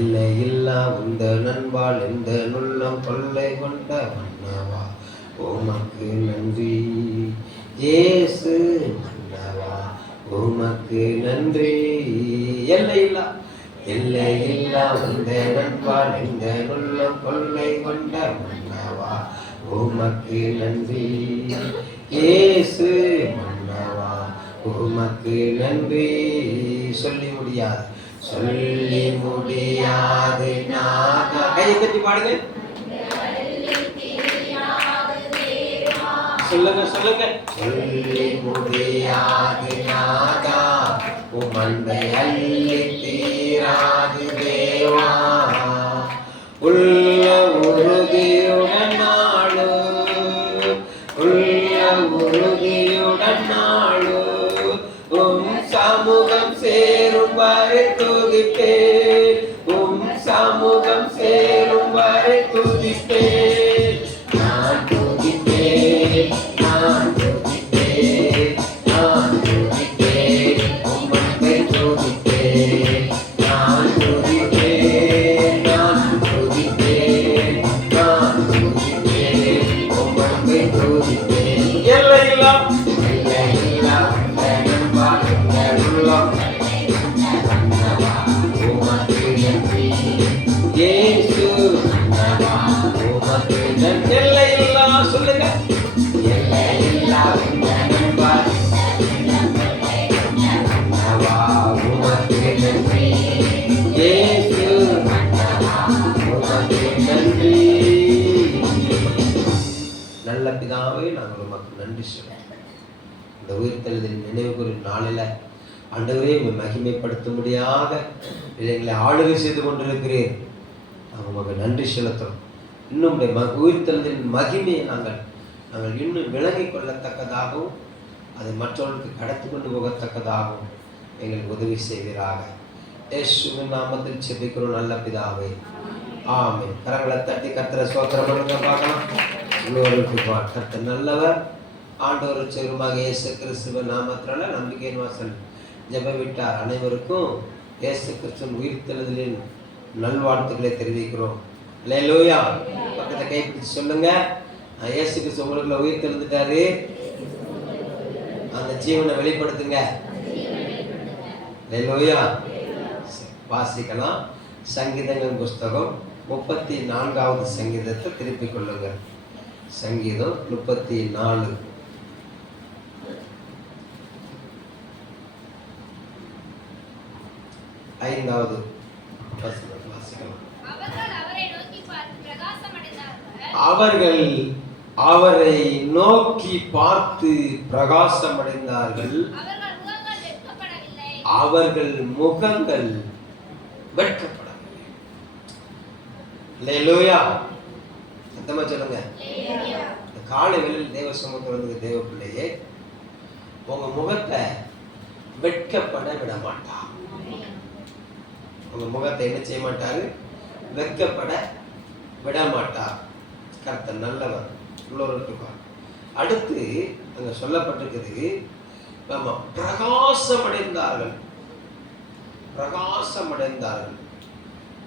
எல்லை இல்லா உந்த நண்பால் எந்த நுள்ளம் கொள்ளை கொண்ட மன்னவா உமக்கு நன்றி. இயேசு மன்னவா உமக்கு நன்றி. எல்லை இல்லா உந்த நண்பால் எந்த நுள்ளம் கொள்ளை கொண்ட மன்னவா உமக்கு நன்றி. இயேசு மன்னவா உமக்கு நன்றி. சொல்லி முடியாது நாதா. கையை தட்டி பாடுங்க. சொல்லுங்க. சொல்லி முடியாது நாதா உமண்டை அள்ளி தீராது தேவா. உள்ள உறுதியுடன் நாடு சமூகம் சேரும் வரை துதிப்பேன். சமூகம் சேரும் வரை துதிப்பேன். நான் துதிப்பேன் உம்மை துதிப்பேன். நான் துதிப்பேன் உம்மை துதிப்பேன். எல்லையில்லா இயேசு உமக்கு நன்றி. எல்லையில்லா சொல்லுங்க. எல்லையில்லா உமக்கு நன்றி. இயேசு உமக்கு நன்றி. நல்ல பிதாவே, நாங்கள் உமக்கு நன்றி சொல்றோம். இந்த உயிர்த்தெழுதலின் நினைவு கூறும் நாளில் ஆண்டவரே உம்மை மகிமைப்படுத்தும்படியாக எங்களை ஆளுகை செய்து கொண்டிருக்கிறீர். நாங்கள் உமக்கு நன்றி செலுத்துறோம். இன்னும் உயிர்த்தெழுதலின் மகிமையை நாங்கள் இன்னும் விளங்கிக் கொள்ளத்தக்கதாகவும் அதை மற்றவர்களுக்கு கடத்தி கொண்டு போகத்தக்கதாகவும் எங்களுக்கு உதவி செய்வீராக. இயேசுவின் நாமத்தில் செபிக்கிறோம் நல்ல பிதாவே, ஆமென். கரங்களை தட்டி கர்த்தரை ஸ்தோத்திரம் பண்ணுங்க பார்க்கலாம். கர்த்தர் நல்லவர். ஆண்டவர் சிறுமாக இயேசு கிறிஸ்துவின் நாமத்தினால நம்பிக்கையின் வாசல் ஜெபமிட்டார் அனைவருக்கும் இயேசு கிறிஸ்துவின் உயிர்த்தெழுதலின் நல்வாழ்த்துக்களை தெரிவிக்கிறோம். அல்லேலூயா. பக்கத்தை கைப்பிடிச்சு சொல்லுங்க. இயேசு கிறிஸ்து உங்களுக்குள்ள உயிர்த்தெழுந்துட்டாரு. அந்த ஜீவனை வெளிப்படுத்துங்க. அல்லேலூயா. வாசிக்கலாம். சங்கீதங்கள் புஸ்தகம் 34வது சங்கீதத்தை திருப்பிக் கொள்ளுங்க. சங்கீதம் 34 5வது வசனம் வாசிக்கலாம். அவர்கள் அவரை நோக்கி பார்த்து பிரகாசமடைந்தார்கள். அவர்கள் முகங்கள் வெட்கப்படவில்லை. அல்லேலூயா. சத்தமா சொல்லுங்க. காலை வேளையில் தேவ சமூகத்தில் வந்து தேவ பிள்ளையே, உங்க முகத்தை வெட்கப்பட விட மாட்டார். உங்க முகத்தை என்ன செய்ய மாட்டாரு? வெட்கப்பட விட மாட்டார். கர்த்தர் நல்லவர். அடுத்து அங்க சொல்லப்பட்டிருக்கிறது, நம்ம பிரகாசமடைந்தார்கள்.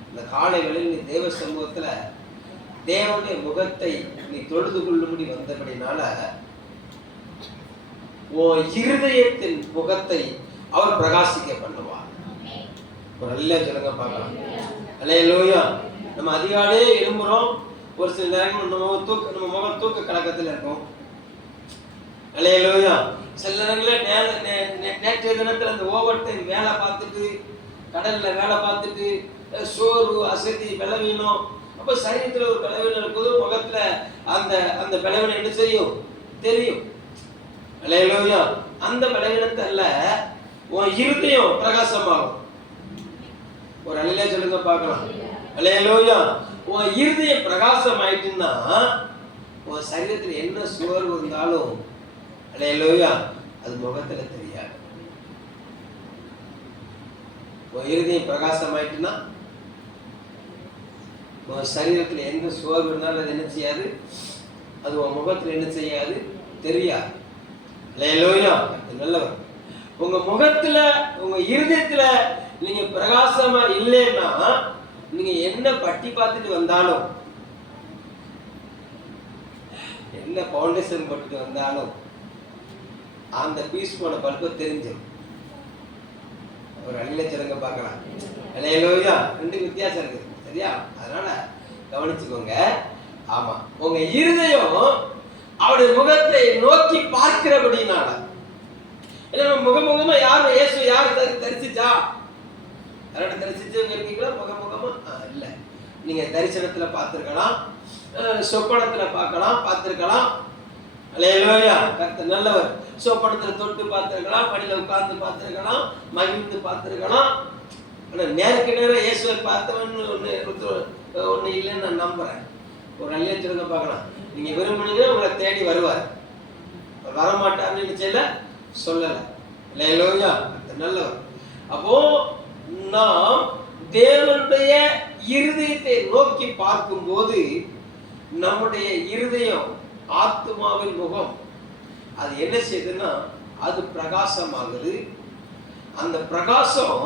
இந்த காலை வேளையில் நீ தேவ சமூகத்துல தேவனுடைய முகத்தை நீ தொழுது கொள்ளும்படி வந்தபடினால உன் இருதயத்தின் முகத்தை அவர் பிரகாசிக்க பண்ணுவார். நல்ல சொல்லுங்க பார்க்கலாம். அல்லேலூயா. நம்ம அதிகாலையே எழும்புறோம். ஒரு சில நேரம் நம்ம முகம் தூக்க கலக்கத்தில் இருக்கும். அல்லேலூயா. சில நேரங்களில் நேற்றைய தினத்தில் அந்த ஓவர் டைம் வேலை பார்த்துட்டு, கடல்ல வேலை பார்த்துட்டு, சோர்வு, அசதி, பலவீனம், அப்போ சரீரத்தில் ஒரு பலவீனம் இருக்குது. முகத்துல அந்த பலவீனம் என்ன செய்யும்? தெரியும். அல்லேலூயா. அந்த பலவீனத்தை அல்ல, உன் இருதயம் பிரகாசமாகும். ஒரு அல்லேலூயா சொல்லுங்க பார்க்கலாம். அல்லேலூயா. உன் இருதயம் பிரகாசம் ஆயிட்டுன்னா உன் சரீரத்தில் என்ன சோர்வு இருந்தாலும் அல்லேலூயா அது முகத்துல தெரியாது. உன் இருதயம் பிரகாசம் ஆயிட்டுன்னா உன் சரீரத்தில் எந்த சோர்வு இருந்தாலும் அது என்ன செய்யாது? அது உன் முகத்துல என்ன செய்யாது? தெரியாது. அல்லேலூயா. நல்லவர். உங்க முகத்துல உங்க இருதயத்துல நீங்க பிரகாசமா இல்லைன்னா நீங்க என்ன பட்டி பார்த்துட்டு வந்தாலும், என்ன பவுண்டேஷன் போட்டுட்டு வந்தாலும் அந்த பீஸ் போன பல்பு தெரிஞ்சிடும். ஒரு அழில சிறங்க பார்க்கலாம். இல்லையா? ரெண்டு வித்தியாசம் இருக்குது. சரியா? அதனால கவனிச்சுக்கோங்க. ஆமா, உங்க இருதயம் அவருடைய முகத்தை நோக்கி பார்க்கிறபடினால, முகமுகமா யாரும் இயேசு யார் தரிசிச்சா, யாரோட தரிசிச்சவங்க இருக்கீங்களா? முகமுகமா இல்ல, நீங்க தரிசனத்துல பார்த்திருக்கலாம், சொப்பனத்துல பார்த்திருக்கலாம். அல்லேலூயா, கர்த்தர் நல்லவர். சொப்பனத்துல தொட்டு பார்த்திருக்கலாம், படியில உட்கார்ந்து பார்த்திருக்கலாம், மகிழ்ந்து பார்த்திருக்கலாம். ஆனா நேருக்கு நேரம் இயேசுவை பார்த்தவன் ஒண்ணு இல்லைன்னு நான் நம்புறேன். ஒரு நல்ல சொல்லுங்க பார்க்கலாம். நீங்க விரும்புனீங்க உங்களை தேடி வருவார், வரமாட்டார்னு நிச்சயில சொல்லல. அல்லேலூயா, கர்த்தர் நல்லவர். அப்போ நாம் தேவனுடைய இருதயத்தை நோக்கி பார்க்கும்போது நம்முடைய இருதயம், ஆத்மாவின் முகம் அது என்ன செய்யுதுன்னா அது பிரகாசமாகுது. அந்த பிரகாசம்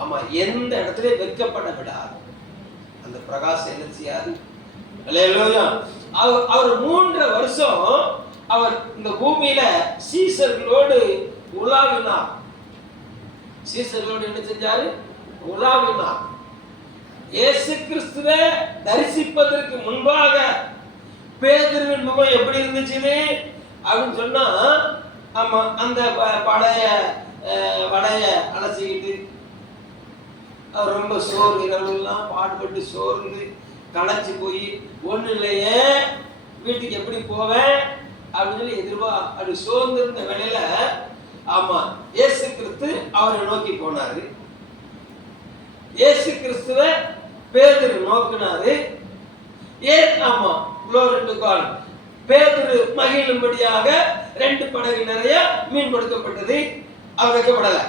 ஆமா எந்த இடத்துல வெட்கப்பட விடாது. அந்த பிரகாசம் என்ன செய்யாது? அல்லேலூயா. அவர் 3 வருஷம் அவர் இந்த பூமியில சீசர்களோடு உலாவினார். சீசர்களோடு என்ன செஞ்சாரு? உலாவினார். இயேசு கிறிஸ்துவை தரிசிப்பதற்கு முன்பாக பேதுருவின் முகம் எப்படி இருந்துச்சு அப்படின்னு சொன்னா, ஆமா அந்த வடைய அலசிக்கிட்டு அவர் ரொம்ப சோர்வு, இரவுலாம் பாடுபட்டு சோர்ந்து களைச்சு போய் ஒண்ணு இல்லையே வீட்டுக்கு எப்படி போவேன் அப்படின்னு சொல்லி அப்படி சோர்ந்து இருந்த வேளையில ஆமா இயேசு கிறிஸ்து அவரை நோக்கி போனாரு. இயேசு கிறிஸ்துவை பேதுரு நோக்கினாரு. ஆமா, glory to God. பேதுரு மகிழும்படியாக 2 படகு நிறைய மீன் கொடுக்கப்பட்டது. அவர் வைக்கப்படல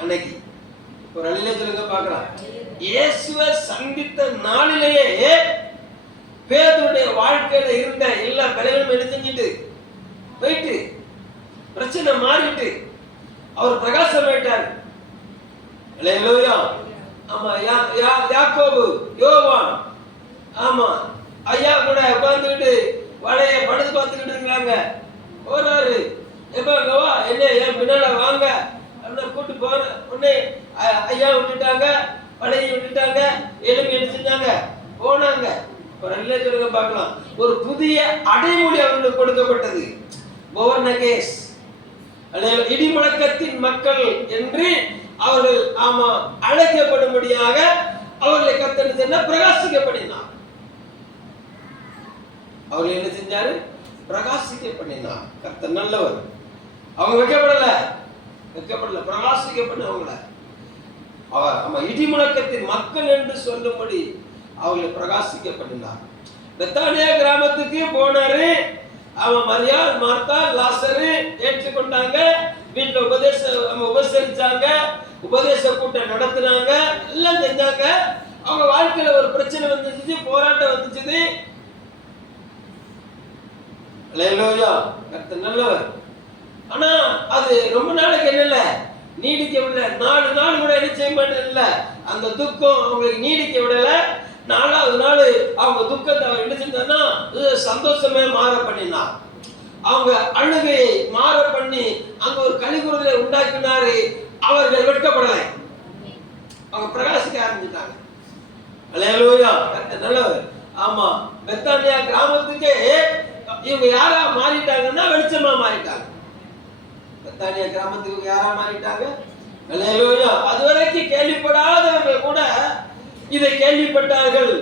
அன்னைக்கு. ஒரு அழில சொல்லுங்க பார்க்கலாம். இயேசுவை சந்தித்த நாளிலேயே பேதுருடைய வாழ்க்கையில இருந்த எல்லா பலவீனமும் என்ன செஞ்சிட்டு போயிட்டு, பிரச்சனை மாறிட்டு அவர் பிரகாசமாயிட்டார். அல்லேலூயா. ஆமா, யாக்கோபு, யோவான் ஆமா ஐயா கூட உட்கார்ந்துட்டு வளைய படுத்து பார்த்துக்கிட்டு இருக்காங்க. போறாரு, எப்பவா என்ன என் பின்னால வாங்க அப்படின்னு கூட்டு போற உடனே ஐயா விட்டுட்டாங்க, வளைய விட்டுட்டாங்க, எலும்பி என்ன செஞ்சாங்க? போனாங்க. ஒரு நல்ல சொல்லுங்க பார்க்கலாம். ஒரு புதிய அடைமொழி அவர்களுக்கு கொடுக்கப்பட்டது. போவர்னகேஸ், இடிமுழக்கத்தின் மக்கள் என்று அவர்கள் ஆமா அழைக்கப்படும்படியாக அவர்களை கர்த்தர் என்ன பிரகாசிக்கப்படினார். அவர்கள் என்ன செஞ்சாரு? பிரகாசிக்கப்படினார். கர்த்தர் நல்லவர். அவங்க வைக்கப்படல, பிரகாசிக்கப்பட்டவங்கள அவர் ஆமா இடிமுழக்கத்தின் மக்கள் என்று சொல்லும்படி அவர்களை பிரகாசிக்கப்படினார். பெத்தானியா கிராமத்துக்கு போனாரு. அவன் மரியாள், மார்த்தா, லாசரு ஏற்றுக்கொண்டாங்க. வீட்டுல உபசரிச்சாங்க, உபதேச கூட்டம் நடத்தினாங்க, எல்லாம் செஞ்சாங்க. அவங்க வாழ்க்கையில ஒரு பிரச்சனை வந்துச்சு, போராட்டம் வந்துச்சு. அல்லேலூயா, கர்த்தர் நல்லவர். ஆனா அது ரொம்ப நாளைக்கு என்ன இல்ல, நீடிக்க விடல. 4 நாள் கூட என்ன செய்ய மாட்டேன். அந்த துக்கம் அவங்களுக்கு நீடிக்க விடல. 4வது நாள் அவங்க துக்கத்தை அவர் என்ன செஞ்சார்னா சந்தோஷமே மாற பண்ணினார். அவங்க அழுகையை மாற பண்ணி அங்க ஒரு கலிகுறலை உண்டாக்கினாரு. அவர்கள் வெட்கப்படலை, அவங்க பிரகாசிக்க ஆரம்பிச்சிட்டாங்க. அல்லேலூயா, கர்த்தர் நல்லவர். ஆமா, பெத்தானியா கிராமத்துக்கே இவங்க யாரா மாறிட்டாங்கன்னா வெளிச்சமா மாறிட்டாங்க. பெத்தானியா கிராமத்துக்கு யாரா மாறிட்டாங்க? அல்லேலூயா. அதுவரைக்கும் கேள்விப்படாதவர்கள் கூட இதை கேள்விப்பட்டார்கள்.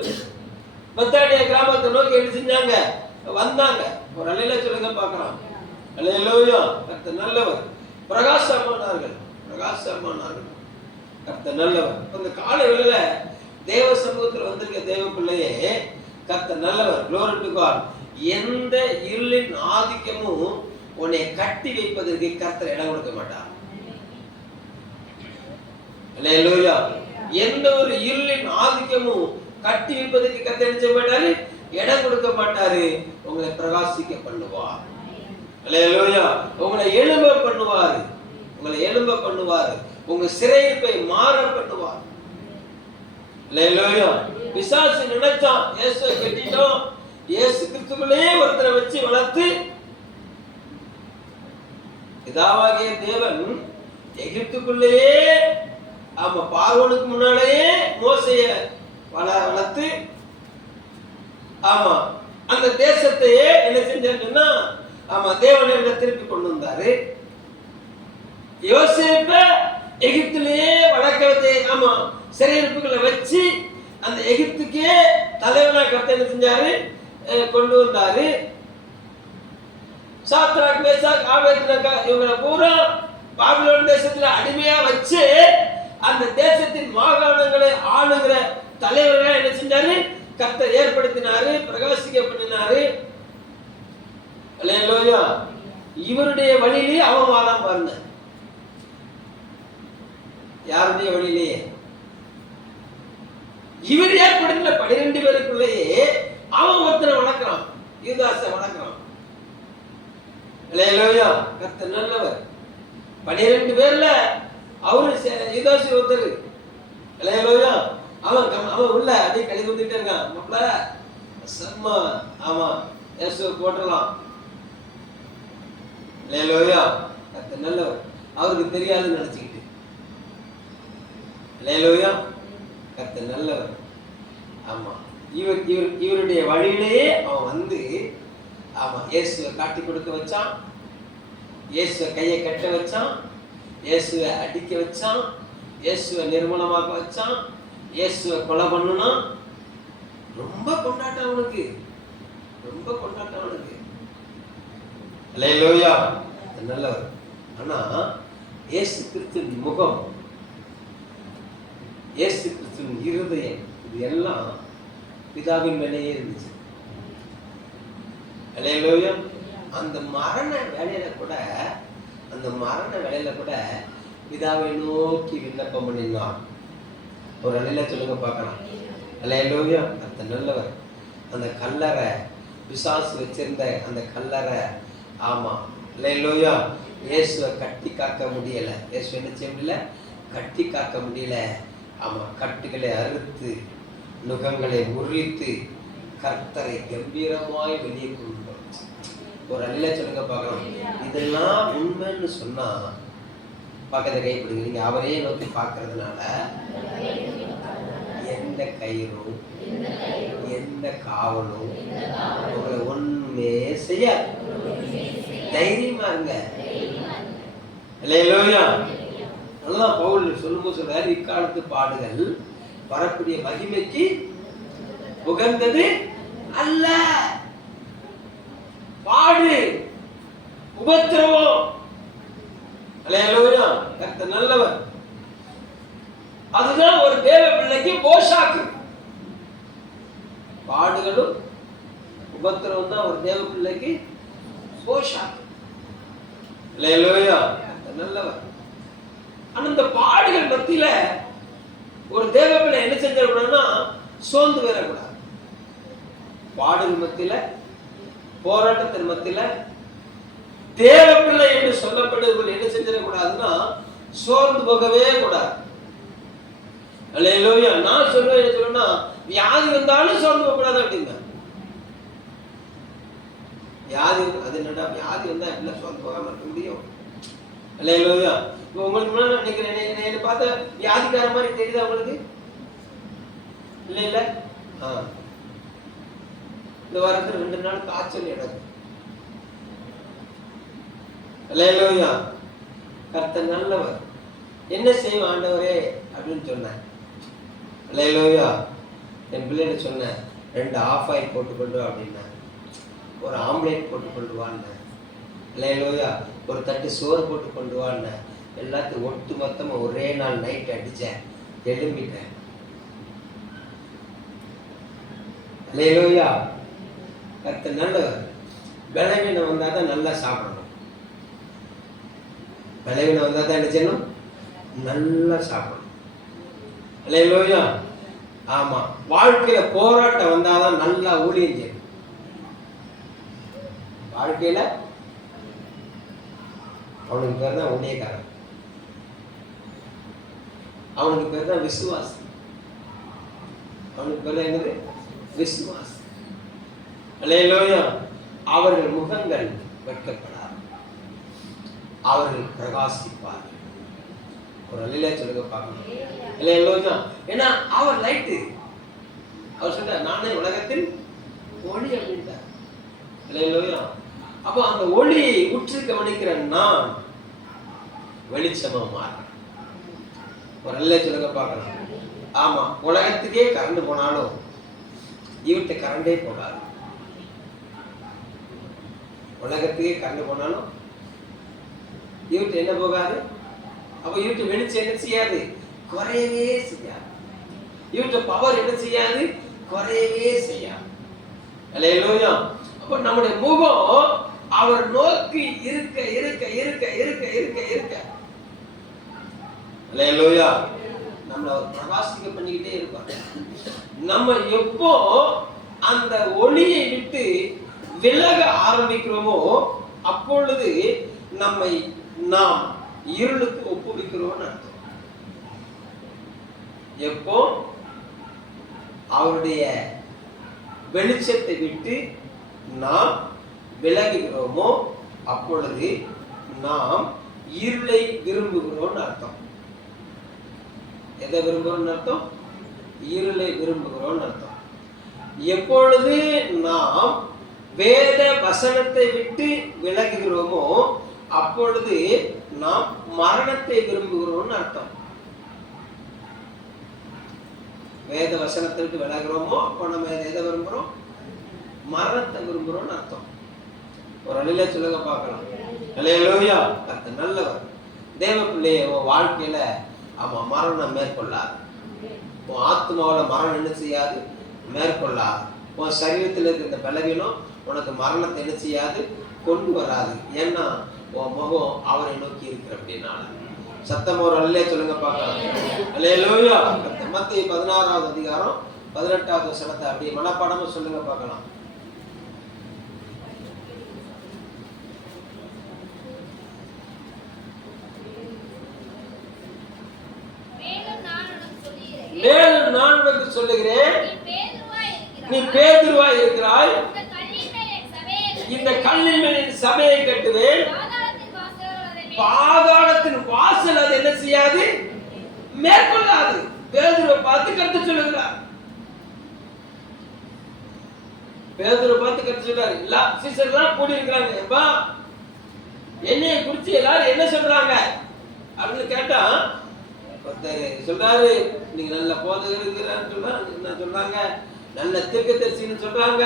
பெத்தானியா கிராமத்தை நோக்கி என்ன செஞ்சாங்க? வந்தாங்க. ஒரு அலையில சொல்லுங்க பார்க்கலாம். அல்லேலூயா, கர்த்தர் நல்லவர். பிரகாசமானார்கள். கர்த்தர் நல்லவர். அந்த காலை வேளையில தேவ சமூகத்தில் வந்திருக்க தேவ பிள்ளையே, கர்த்தர் நல்லவர். glory to God. எந்த இருளின் ஆதிக்கமும் உன்னை கட்டி வைப்பதற்கு கர்த்தர் இடம் கொடுக்க மாட்டார். அல்லேலூயா. எந்த ஒரு இருளின் ஆதிக்கமும் கட்டி வைப்பதற்கு கர்த்தர் என்ன செய்ய மாட்டாரு? இடம் கொடுக்க மாட்டாரு. உங்களை பிரகாசிக்க பண்ணுவார். அல்லேலூயா. உங்களை எழும்ப பண்ணுவாரு. உங்க சிறையிருப்பை மாற பண்ணுவார். அல்லேலூயா. பிசாசு நினைச்சான் இயேசுவை கட்டிட்டோம், இயேசு கிறிஸ்துவிலே ஒருத்தரை வச்சு வளர்த்து பிதாவாகிய தேவன் எகிப்துக்குள்ளேயே பார்வோனுக்கு முன்னாலேயே மோசையை வளர்த்து அந்த தேசத்தையே என்ன செஞ்சாருன்னா தேவனிடம் திருப்பி கொண்டு வந்தாரு. யோசேப்ப எகிப்திலேயே வளர்க்கறதை சிறையிருப்புகளை வச்சு அந்த எகிப்துக்கே தலைவனா கர்த்தர் என்ன செஞ்சாரு, கொண்டு வந்தாரு. சாத்ராக், மேசாக், ஆபேத்நேகோ இவங்களை பூரா பாபிலோன் தேசத்துல அடிமையா வச்சு அந்த தேசத்தின் மாகாணங்களை ஆளுகிற தலைவர்களை என்ன செஞ்சாரு, கர்த்தர் ஏற்படுத்தினாரு, பிரகாசிக்க பண்ணினாரு. அல்லேலூயா. இவருடைய வழியிலே அவன் வாழாம பாருங்க. யாருடைய வழியிலேயே இவர் ஏற்படுத்தின 12 பேருக்குள்ளேயே அவன் ஒருத்தனை வணக்கிறான், யூதாசை வணக்கிறான். அல்லேலூயா. கர்த்தர் நல்லவர். 12 பேர்ல அவரு யூதாசி ஒருத்தர். அல்லேலூயா. அவன் உள்ள அப்படியே கழிவு வந்துட்டே இருக்கான். மாப்ள சம்மா இயேசு போட்டுடலாம். அல்லேலூயா. கர்த்தர் நல்லவர். அவருக்கு தெரியாதுன்னு நினைச்சுக்கிட்டு. அல்லேலூயா. கர்த்தர் நல்லவர். இவருடைய வழியிலேயே அவன் வந்து இயேசுவை காட்டி கொடுக்க வச்சான், இயேசுவை கையை கட்ட வச்சான், இயேசுவை அடிக்க வச்சான், இயேசுவை நிர்மூலமாக்க வச்சான், இயேசுவை கொலை பண்ணணும். ரொம்ப கொண்டாட்டம் அவனுக்கு, ரொம்ப கொண்டாட்டம் அவனுக்கு. அல்லேலூயா. நல்லவர். ஆனா இயேசு கிறிஸ்துவின் முகம், இயேசு கிறிஸ்துவின் இருதயம், இது எல்லாம் பிதாவின் மேலேயே இருந்துச்சு. அல்லேலூயா. அந்த மரண வேலையில கூட பிதாவை நோக்கி விண்ணப்பம் பண்ணினான். ஒரு அலையில சொல்லுங்க பார்க்கலாம். அல்லேலூயா. அந்த நல்லவர். அந்த கல்லறை, பிசாசு வச்சிருந்த அந்த கல்லறை, அல்லேலூயா, இயேசுவை கட்டி காக்க முடியல. இயேசு என்ன செய்ய முடியல, கட்டி காக்க முடியல. கட்டுகளை அறுத்து நுகங்களை முறித்து கர்த்தரை கம்பீரமாய் வெளியே கொண்டு வந்து. ஒரு அலையில சொல்லுங்க பார்க்கலாம். இதெல்லாம் உண்மைன்னு சொன்னா பக்கத்தை கைப்பிடுங்க. நீங்க அவரையே நோக்கி பார்க்கறதுனால எந்த கயிறும் எந்த காவலும் உங்களை ஒண்ணுமே செய்யாது. தைரியமா இருங்க. அல்லேலூயா. நல்லதான் பவுல் சொல்லும்போது சொல்றாரு, இக்காலத்து பாடுகள் வரக்கூடிய மகிமைக்கு உகந்தது அல்ல. பாடு, உபத்திரவம். அல்லேலூயா. கர்த்தர் நல்லவர். அதுதான் ஒரு தேவ பிள்ளைக்கு போஷாக்கு. பாடுகளும் உபத்திரவம் தான் ஒரு தேவ பிள்ளைக்கு போஷாக்கு. அல்லேலூயா. கர்த்தர் நல்லவர். அந்த பாடுகள் மத்தியில ஒரு தேவ பிள்ளை என்ன செஞ்சிடக்கூடாதுன்னா சோர்ந்து வரக்கூடாது. பாடுகள் மத்தியில, போராட்டத்தின் மத்தியில தேவ பிள்ளை என்று சொல்லப்படுவது என்ன செஞ்சிடக்கூடாதுன்னா சோர்ந்து போகவே கூடாது. அல்லேலூயா. நான் சொல்லுவேன், என்ன சொல்லுன்னா, வியாதி வந்தாலும் சோர்ந்து போக கூடாது அப்படின்னா. வியாதி அது என்னடா, வியாதி வந்தா எப்படிலாம் சோர்ந்து போகாம இருக்க முடியும்? அல்லேலூயா. இப்போ உங்களுக்கு முன்னாடி நினைக்கிறேன், என்னை பார்த்தா வியாதிக்கார மாதிரி தெரியுதா உங்களுக்கு? இல்லை இல்லை. இந்த வாரத்தில் 2 நாள் காய்ச்சல் எனக்கு. அல்லேலூயா. கர்த்தர் நல்லவர். என்ன செய்வோம் ஆண்டவரே அப்படின்னு சொன்னேன். அல்லேலூயா. என் பிள்ளைகிட்ட சொன்னேன், 2 ஆஃப் ஆயில் போட்டுக்கொண்டு அப்படின்னா, ஒரு ஆம்லேட் போட்டு கொண்டு வான்னு. அல்லேலூயா. ஒரு தட்டு சோறு போட்டு கொண்டு வான்னு. எல்லாத்தையும் ஒட்டு மொத்தமாக ஒரே நாள் நைட் அடித்தேன், எழும்பிட்டேன். அல்லேலூயா. கர்த்தர் நல்லவர். பலவீனம் வந்தால் தான் நல்லா சாப்பிடணும். பலவீனம் வந்தால் தான் என்ன செய்யணும், நல்லா சாப்பிடணும். அல்லேலூயா. ஆமாம். வாழ்க்கையில் போராட்டம் வந்தால் தான் நல்லா ஊழியம் செய்யணும். வாழ்க்கையில் அவனுக்கு பேர் தான் ஊழியக்காரன், அவனுக்கு பேர் தான் விசுவாசி. அவனுக்கு பேர் என்னது? விசுவாசம். அல்லேலூயா. அவர்கள் முகங்கள் வெட்கப்படாது, அவர்கள் பிரகாசிப்பார்கள். ஒரு அல்லேலூயா சொல்லுங்க பார்க்கணும். அல்லேலூயா. ஏன்னா அவர் லைட்டு. அவர் சொல்றார், நானே உலகத்தில் ஒளி அப்படின்றார். அல்லேலூயா. அப்போ அந்த ஒளியை உற்று கவனிக்கிற நான் வெளிச்சமா மாறும். ஒரு அல்லேலூயா சொல்லுங்க பார்க்கலாம். ஆமா, உலகத்துக்கே கரண்ட் போனாலும் இவர்கிட்ட கரண்டே போகாது. உலகத்துக்கே கரண்ட் போனாலும் இவர்கிட்ட என்ன போகாது? அப்ப இவர்கிட்ட வெளிச்சம் என்ன செய்யாது? குறையவே செய்யாது. இவர்கிட்ட பவர் என்ன செய்யாது? குறையவே செய்யாது. அல்லேலூயா. அப்ப நம்முடைய முகம் அவர் நோக்கி இருக்க இருக்க இருக்க இருக்க இருக்க இருக்க அல்லேலூயா, நம்மள அவர் பிரகாசிக்க பண்ணிக்கிட்டே இருப்பார். நம்ம எப்போ அந்த ஒளியை விட்டு விலக ஆரம்பிக்கிறோமோ அப்பொழுது நம்மை நாம் இருளுக்கு ஒப்புவிக்கிறோம்னு அர்த்தம். எப்போ அவருடைய வெளிச்சத்தை விட்டு நாம் விலகுகிறோமோ அப்பொழுது நாம் இருளை விரும்புகிறோம்னு அர்த்தம். எதை விரும்புகிறோம்னு அர்த்தம்? இருளை விரும்புகிறோம்னு அர்த்தம். எப்பொழுது நாம் வேத வசனத்தை விட்டு விலகுகிறோமோ அப்பொழுது நாம் மரணத்தை விரும்புகிறோம்னு அர்த்தம். வேத வசனத்திற்கு விலகுறோமோ அப்போ நம்ம எதை விரும்புகிறோம்? மரணத்தை விரும்புகிறோம்னு அர்த்தம். ஒரு அல்லேலூயா சொல்லுங்க பார்க்கலாம். அல்லேலூயா. கர்த்தர் நல்லவர். தேவ பிள்ளையே, உன் வாழ்க்கையில ஆமா மரணம் மேற்கொள்ளாது. உன் ஆத்மாவில் மரணம் என்ன செய்யாது? மேற்கொள்ளாது. உன் சரீரத்தில் இருக்கிற இந்த பலவீனம் உனக்கு மரணத்தை என்ன செய்யாது? கொண்டு வராது. ஏன்னா உன் முகம் அவரை நோக்கி இருக்கிற அப்படின்னால. சத்தம் ஒரு அல்லேலூயா சொல்லுங்க பார்க்கலாம். அல்லேலூயா. மத்தேயு 16வது அதிகாரம் 18வது வசனத்தை அப்படியே மனப்பாடமா சொல்லுங்க பார்க்கலாம். மேலும் நான் உனக்கு சொல்லுகிறேன், நீ பேதுருவாய் இருக்கிறாய், இந்த கல்லின் மேல் என் சபையை கட்டுவேன், பாதாளத்தின் வாசல் அது என்ன செய்யாது? மேற்கொள்ளாது. பேதுருவை பார்த்து கர்த்தர் சொல்லுகிறார். பேதுருவை பார்த்து கர்த்தர் சொல்றாரு. எல்லா சீசர்லாம் கூடி இருக்கிறாங்க. எப்பா என்னைய குறிச்சு எல்லாரும் என்ன சொல்றாங்க அப்படின்னு கேட்டா சொல்றாரு, நீங்க நல்ல போதகர் இருக்கிறான்னு சொல்றாங்க. என்ன சொல்றாங்க? நல்ல தீர்க்கதரிசின்னு சொல்றாங்க,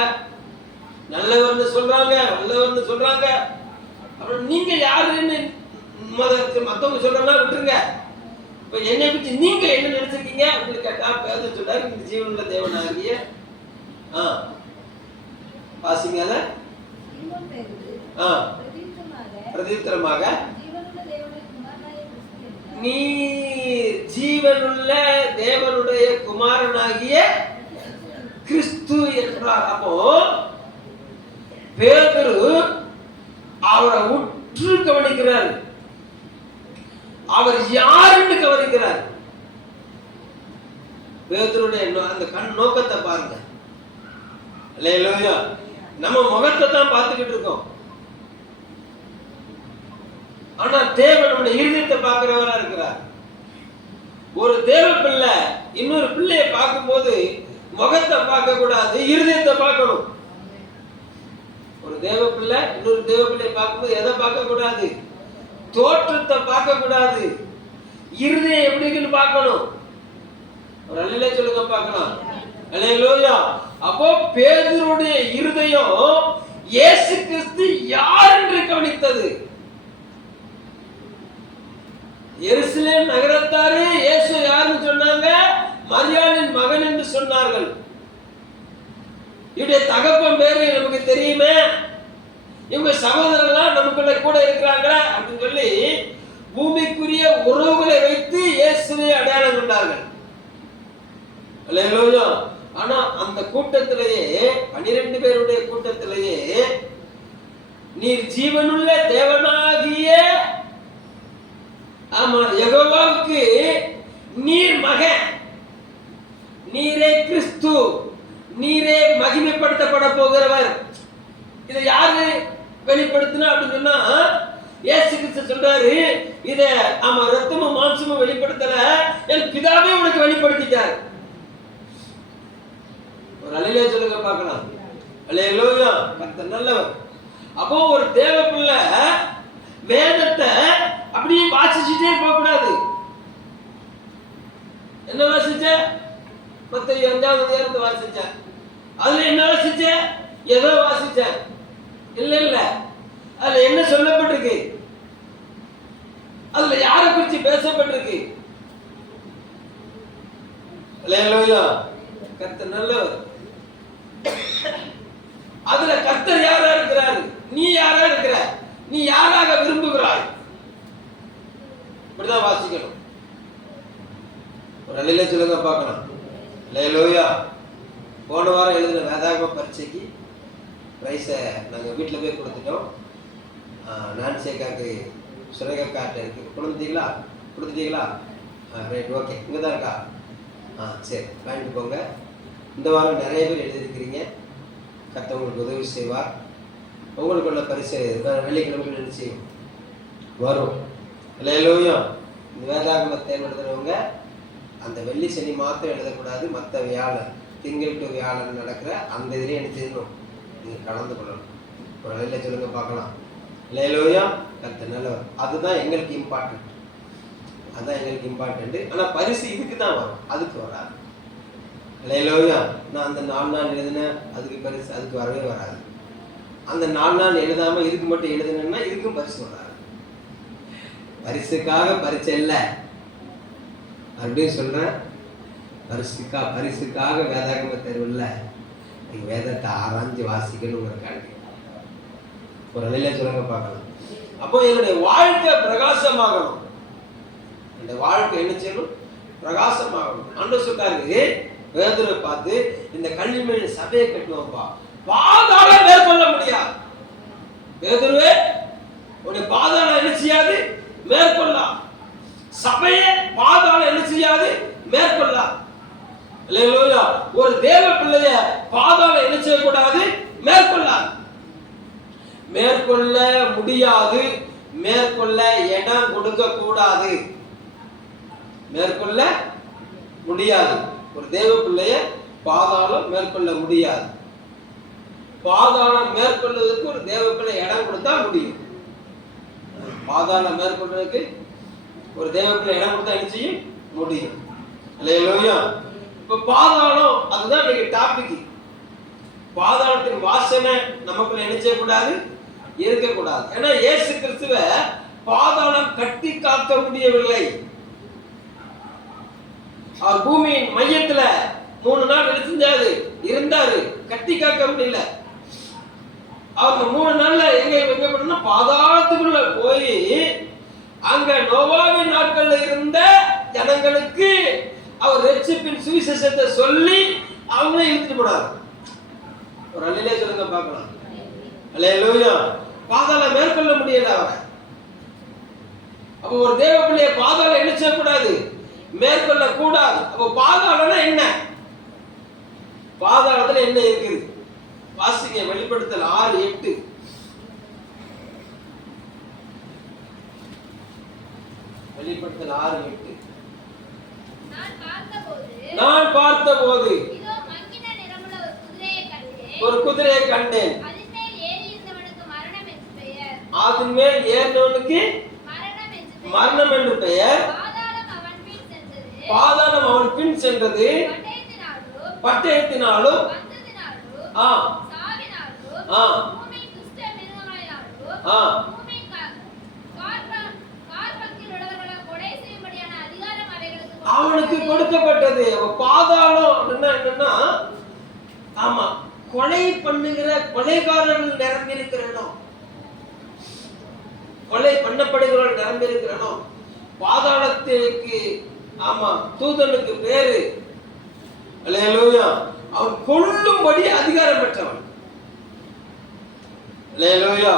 நல்லவர்னு சொல்றாங்க, நல்லவர்னு சொல்றாங்க. அப்புறம் நீங்க யாருன்னு மத்தவங்க சொல்றா விட்டுருங்க. இப்ப என்னை பற்றி நீங்க என்ன நினைச்சிருக்கீங்க அப்படின்னு கேட்டா பேதர் சொல்றாரு, இந்த ஜீவனுள்ள தேவனாகிய வாசிங்க அத பிரதித்திரமாக நீ ஜீவனுள்ள தேவனுடைய குமாரனாகிய கிறிஸ்து என்றார். அப்போ பேதுரு அவரை உற்று கவனிக்கிறார். அவர் யாருன்னு கவனிக்கிறார். பேதுருடைய அந்த கண் நோக்கத்தை பாருங்க. அல்லேலூயா. நம்ம முகத்தை தான் பார்த்துக்கிட்டு இருக்கோம். ஆனா தேவன் நம்முடைய இருதயத்தை பார்க்கிறவரா இருக்கிறார். ஒரு தேவ பிள்ளை இன்னொரு பிள்ளையை பார்க்கும்போது முகத்தை பார்க்க கூடாது, இருதயத்தை பார்க்கணும். ஒரு தேவ பிள்ளை இன்னொரு தேவ பிள்ளையை பார்க்கும்போது எதை பார்க்க கூடாது? தோற்றத்தை பார்க்க கூடாது, இருதயம் எப்படின்னு பார்க்கணும். ஒரு அல்லேலூயா சொல்லுங்க பார்க்கலாம். அல்லேலூயா. அப்போ பேதுருடைய இருதயம் இயேசு கிறிஸ்து யார் என்று கவனித்தது. எருசலேம் நகரத்தாரே இயேசு யாருன்னு சொன்னாங்க? மரியாளின் மகன் என்று சொன்னார்கள். இவருடைய தகப்பன் பேரு நமக்கு தெரியுமே, இவங்க சகோதரர்கள்லாம் நமக்குள்ள கூட இருக்கிறாங்க அப்படின்னு சொல்லி பூமிக்குரிய உறவுகளை வைத்து இயேசுவை அடையாளம் கொண்டார்கள். அல்லேலூயா. ஆனா அந்த கூட்டத்திலேயே 12 பேருடைய கூட்டத்திலேயே நீர் ஜீவனுள்ள தேவனாகிய ஆமா யெகோவாவுக்கு நீர் மகன், நீரே கிறிஸ்து, நீரே மகிமைப்படுத்தப்பட போகிறவர். இதை யாரு வெளிப்படுத்தினா அப்படின்னு சொன்னா இயேசு கிறிஸ்து சொல்றாரு, இத ஆமா ரத்தமும் மாம்சமும் வெளிப்படுத்தல, என் பிதாவே உனக்கு வெளிப்படுத்திட்டார். ஒரு அல்லேலூயா சொல்லுங்க பார்க்கலாம். அல்லேலூயா, கர்த்தர் நல்லவர். அப்போ ஒரு தேவ பிள்ளை வேதத்தை அப்படியே வாசிச்சுட்டே போக கூடாது. என்ன வாசிச்ச? மத்தேயு 5ஆம் அதிகாரத்தை வாசிச்ச. அதுல என்ன வாசிச்ச? ஏதோ வாசிச்ச? இல்ல. அதுல என்ன சொல்லப்பட்டிருக்கு? அதுல யாரை குறித்து பேசப்பட்டிருக்கு? அல்லேலூயா, கர்த்தர் நல்லவர். அதுல கர்த்தர் யாரா இருக்கிறார்? நீ யாரா இருக்கிற? நீ யாராக விரும்புகிறாய்? இப்படிதான் வாசிக்கணும். ஒரு அல்லேலூயா சொல்லுங்க பார்க்கலாம். அல்லேலூயா. போன வாரம் எழுதின வேதாகம பரீட்சைக்கு பிரைஸை நாங்கள் வீட்டில் போய் கொடுத்துட்டோம். நான்சேக்காக்கு சுரேகாட்ட இருக்கு. கொடுத்துட்டீங்களா? Right, okay. இங்கே தான் இருக்கா? சரி, வாங்கிட்டு போங்க. இந்த வாரம் நிறைய பேர் எழுதியிருக்கிறீங்க. கர்த்தர் உங்களுக்கு உதவி செய்வார். உங்களுக்குள்ள பரிசு வெள்ளிக்கிழமை நினைச்சு வரும். அல்லேலூயா. இந்த வேதாகம தேர்வு எழுதுறவங்க அந்த வெள்ளி சனி மாத்திரம் எழுதக்கூடாது. மற்ற வியாழன், திங்கள் டு வியாழன் நடக்கிற அந்த இதிலே என்ன செய்யணும்? நீங்கள் கலந்து கொள்ளணும். ஒரு அல்லேலூயா சொல்லுங்க பார்க்கலாம். அல்லேலூயா, கர்த்தர் நல்லவர். அதுதான் எங்களுக்கு இம்பார்ட்டன்ட். ஆனால் பரிசு இதுக்கு தான் வரும், அதுக்கு வராது. அல்லேலூயா. நான் அந்த 4 நாள் எழுதினேன், அதுக்கு பரிசு அதுக்கு வரவே வராது. அந்த 4 நாள் எழுதாம இதுக்கு மட்டும் எழுதுனேன்னா இதுக்கும் பரிசு வராது. பரிசுக்காக பரிசு இல்லை அப்படின்னு சொல்றேன். பரிசுக்காக வேதாகம தேர்வுல வேதத்தை ஆராய்ஞ்சு வாசிக்கணுங்கிறக்காண்டி ஒரு நிலையில சொல்லுங்க பார்க்கலாம். அப்போ என்னுடைய வாழ்க்கை பிரகாசமாகணும். இந்த வாழ்க்கை என்ன செய்யணும்? பிரகாசமாகணும். ஆண்டவர் சொல்றாரு பேதுருவை பார்த்து, இந்த கல்விமேல் சபையை கட்டுவோம்பா, பாதாளம் மேற்கொள்ள முடியாது. பேதுருவே, உன்னுடைய பாதாளம் என்ன செய்யாது? மேற்கொள்ளலாம். சபையை பாதாளம் என்ன செய்யாது? மேற்கொள்ளலாம். அல்லேலூயா. ஒரு தேவ பிள்ளைய பாதாளம் என்ன செய்யக்கூடாது? மேற்கொள்ளாது. மேற்கொள்ள முடியாது. மேற்கொள்ள இடம் கொடுக்க கூடாது. மேற்கொள்ள முடியாது. ஒரு தேவ பிள்ளைய பாதாளம் மேற்கொள்ள முடியாது. பாதாளம் மேற்கொள்வதற்கு ஒரு தேவ பிள்ளை இடம் கொடுத்தா முடியும். பாதாளம் மேற்கொள்வதற்கு ஒரு தேவ பிள்ளை இடம் கொடுத்தா என்ன செய்யும்? முடியும். அல்லேலூயா. இப்ப பாதாளம், அதுதான் இன்னைக்கு டாபிக். பாதாளத்தின் வாசனை நமக்குள்ள என்ன செய்யக்கூடாது? இருக்கக்கூடாது. ஏன்னா இயேசு கிறிஸ்துவ பாதாளம் கட்டி காக்க முடியவில்லை. அவர் பூமியின் மையத்துல 3 நாள் செஞ்சாரு, இருந்தாரு, கட்டி காக்க முடியல. அவங்க 3 நாள்ல எங்க பண்ணா பாதாளத்துக்குள்ள போய் அங்க நோவாவின் நாட்கள்ல இருந்த ஜனங்களுக்கு அவர் ரட்சிப்பின் சுவிசேஷத்தை சொல்லி அவங்களே இழுத்துட்டு போனார். ஒரு அல்லேலூயா சொல்லுங்க பார்க்கலாம். அல்லேலூயா. பாதாளம் மேற்கொள்ள முடியல அவரை. அப்போ ஒரு தேவ பிள்ளைய பாதாளம் என்ன செய்யக்கூடாது? மேற்கொள்ள கூடாது. அப்போ பாதாளம்னா என்ன? பாதாளத்துல என்ன இருக்குது? வாசிங்க, வெளிப்படுத்தல் 6:8. வெளிப்படுத்தல் 6:8. நான் பார்த்தபோது ஒரு குதிரையை கண்டேன். அதன் மேல் ஏறினவனுக்கு மரணம் என்று பெயர். பாதாளம் அவன் பின் சென்றது. பட்டயத்தினாலும் அவனுக்கு கொடுக்கப்பட்டது. பாதாளம் என்னன்னா, ஆமா, கொலை பண்ணுகிற கொலைகாரர்கள் நிரம்பியிருக்கிற இடம், கொலை பண்ணப்படுகிறவர்கள் நிரம்பியிருக்கிற இடம். பாதாளத்திற்கு ஆமா தூதனுக்கு பேரு. அல்லேலூயா. அவன் கொல்லும்படி அதிகாரம் பெற்றவன். அல்லேலூயா.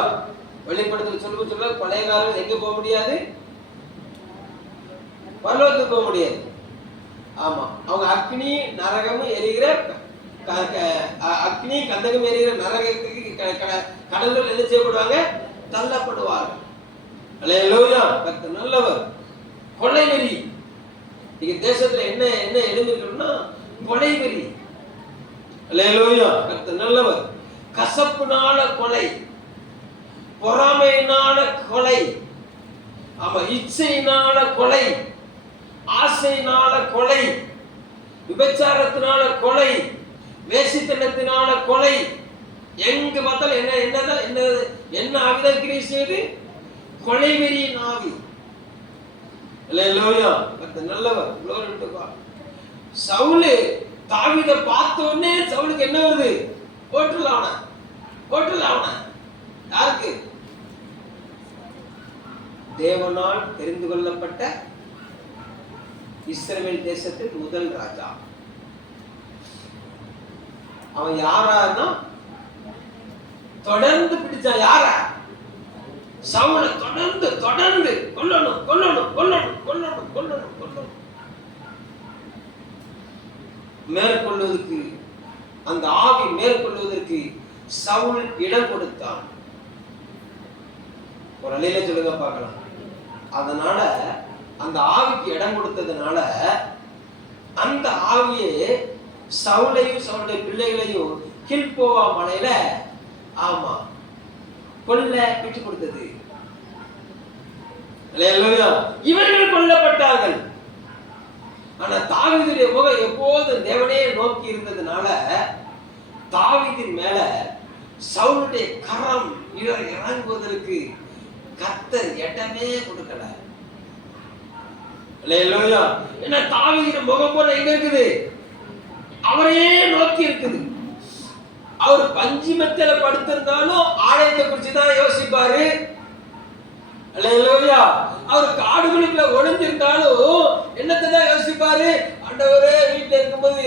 வெளிப்படுத்தல் சொல்ல கொலைகாரர்கள் எங்க போக முடியாது? பரலோகத்துக்கு போக முடியாது. ஆமா, அவங்க அக்னி நரகமும் எரிகிற அக்னி கந்தகம் எரிகிற நரகத்துக்கு கடல்கள் என்ன செய்யப்படுவாங்க? தள்ளப்படுவார்கள். அல்லேலூயா. கர்த்தர் நல்லவர். கொலை வெறி இங்க தேசத்துல என்ன என்ன எழுந்திருக்கணும்னா கொலை வெறி. அல்லேலூயா. கர்த்தர் நல்லவர். கசப்புனால கொலை, பொறாமையினால கொலை, ஆமா, இச்சையினால கொலை, ஆசையினால கொலை, விபச்சாரத்தினால கொலை, வேசித்தனத்தினால கொலை. எங்க பார்த்தாலும் என்ன என்னதான் என்ன என்ன ஆவிதான் கிரியை செய்யுது? கொலை வெறியின் ஆவி. அல்லேலூயா. கர்த்தர் நல்லவர். glory to God. சவுல் தாவீதை பார்த்த உடனே சவுலுக்கு என்ன வருது? போட்டுலாவன யாருக்கு? தேவனால் தெரிந்து கொள்ளப்பட்ட இஸ்ரவேல் தேசத்தின் முதல் ராஜா. அவன் யாரான்னா தொடர்ந்து பிடிச்சான். யார? சவுலை தொடர்ந்து கொல்லணும். மேற்கொள்வதற்கு, அந்த ஆவி மேற்கொள்வதற்கு சவுல் இடம் கொடுத்தான். ஒரு அலையில சொல்லுங்க பார்க்கலாம். அதனால அந்த ஆவிக்கு இடம் கொடுத்ததுனால அந்த ஆவியே சவுலையும் சவுளுடைய பிள்ளைகளையும் கில்போவா மலையில ஆமா கொல்ல விட்டு கொடுத்தது. இவர்கள் கொல்லப்பட்டார்கள். ஆனா தாவீதுடைய முகம் எப்போதும் தேவனே நோக்கி இருந்ததுனால தாவீதின் மேல சவுலுடைய கரம் இறங்குவதற்கு கர்த்தர் இடமே கொடுக்கல. அல்லேலூயா. என்ன தாவீதின் முகம் போல எங்க இருக்குது? அவரையே நோக்கி இருக்குது. அவர் பஞ்சு மெத்தையில படுத்திருந்தாலும் ஆலயத்தை குறிச்சு தான் யோசிப்பாரு. அல்லேலூயா. அவர் காடுகளுக்குள்ள ஒளிஞ்சிருந்தாலும் என்னத்தை தான் யோசிப்பாரு? ஆண்டவரே, வீட்டுல இருக்கும்போது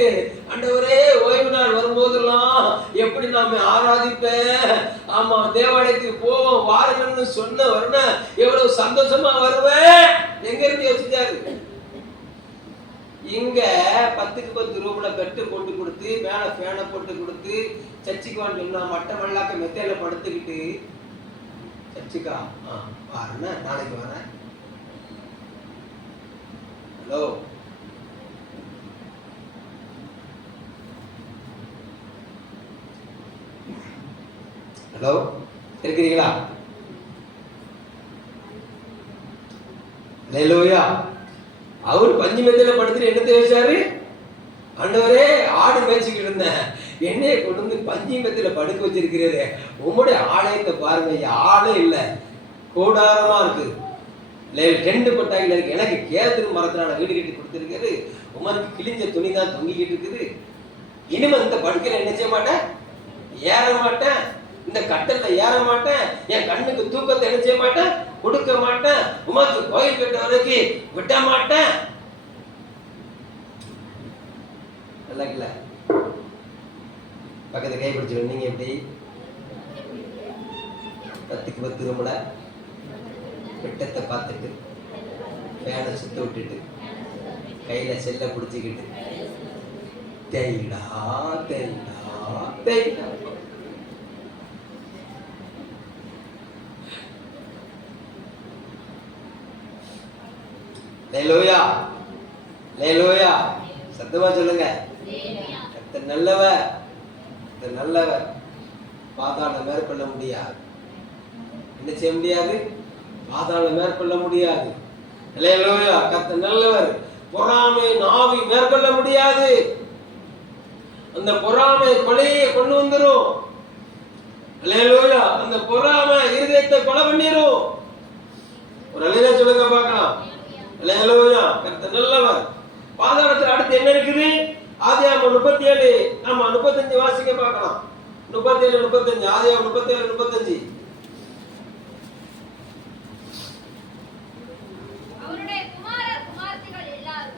ஆண்டவரே ஓய்வு நாள் வரும்போதெல்லாம் எப்படி நாம ஆராதிப்பேன், ஆமா தேவாலயத்துக்கு போவோம் வாருங்கன்னு சொன்ன வரன எவ்வளவு சந்தோஷமா வருவேன். எங்க இருந்து யோசிச்சாரு? இங்க 10க்கு 10 ரூபாய்ல பெட்டு போட்டு கொடுத்து மேல ஃபேனை போட்டு கொடுத்து சர்ச்சுக்கு வந்து மட்ட மல்லாக்க மெத்தையில படுத்துக்கிட்டு சர்ச்சுக்கா பாருங்க நாளைக்கு வரேன். ஹலோ, ஹலோ இருக்கிறீங்களா? அல்லேலூயா. அவர் பஞ்சு மெத்தையில படுத்துட்டு என்ன தேவைச்சாரு? ஆண்டவரே, ஆடு மேய்ச்சிக்கிட்டு இருந்தேன், என்னைய கொண்டு வந்து பஞ்சு மெத்தையில படுக்க வச்சிருக்கிறீரே, உங்களுடைய ஆலயத்தை பாருங்க, ஆளே இல்லை, கூடாரமா இருக்கு, டென்ட் கொட்டாயில இருக்கு. எனக்கு கேதுரு மரத்தினால வீடு கட்டி கொடுத்துருக்காரு, உமருக்கு கிழிஞ்ச துணி தான் தொங்கிக்கிட்டு இருக்குது. இனிமே இந்த படுக்கையில என்ன செய்ய மாட்டேன், ஏற மாட்டேன், இந்த கட்டல்ல ஏற மாட்டேன், என் கண்ணுக்கு தூக்கத்தை என்ன செய்ய மாட்டேன், கொடுக்க மாட்டேன், உமக்கு கோயில் கட்ட வரைக்கும் விட்ட மாட்டேன். நல்லா பக்கத்தை கை பிடிச்சு நீங்க எப்படி 10க்கு 10 ரூம்ல வெட்டத்தை பார்த்துட்டு ஃபேனை சுத்த விட்டுட்டு கையில செல்ல பிடிச்சிக்கிட்டு தேய்டா தேய்டா தேய்டா. லேலூயா, லேலூயா, சத்தமா சொல்லுங்க. கர்த்தர் நல்லவர், கர்த்தர் நல்லவர். பாதாளம் மேற்கொள்ள முடியாது. என்ன செய்ய முடியாது? பாதாளம் மேற்கொள்ள முடியாது. லேலூயா, கர்த்தர் நல்லவர். பொறாமை நாவி மேற்கொள்ள முடியாது. அந்த பொறாமை கொலையை கொண்டு வந்துரும். லேலூயா, அந்த பொறாமை இருதயத்தை கொலை பண்ணிரும். ஒரு அலையில சொல்லுங்க பார்க்கலாம். அல்லேலூயா, கர்த்தர் நல்லவர். பாதாளத்தில் அடுத்து என்ன இருக்குது? ஆதியாகமம் 37 ஆமா 35 வாசிக்க பார்க்கலாம். 37 35 ஆதியாகமம் 37 35. அவருடைய குமாரர் குமாரத்திகள் எல்லாரும்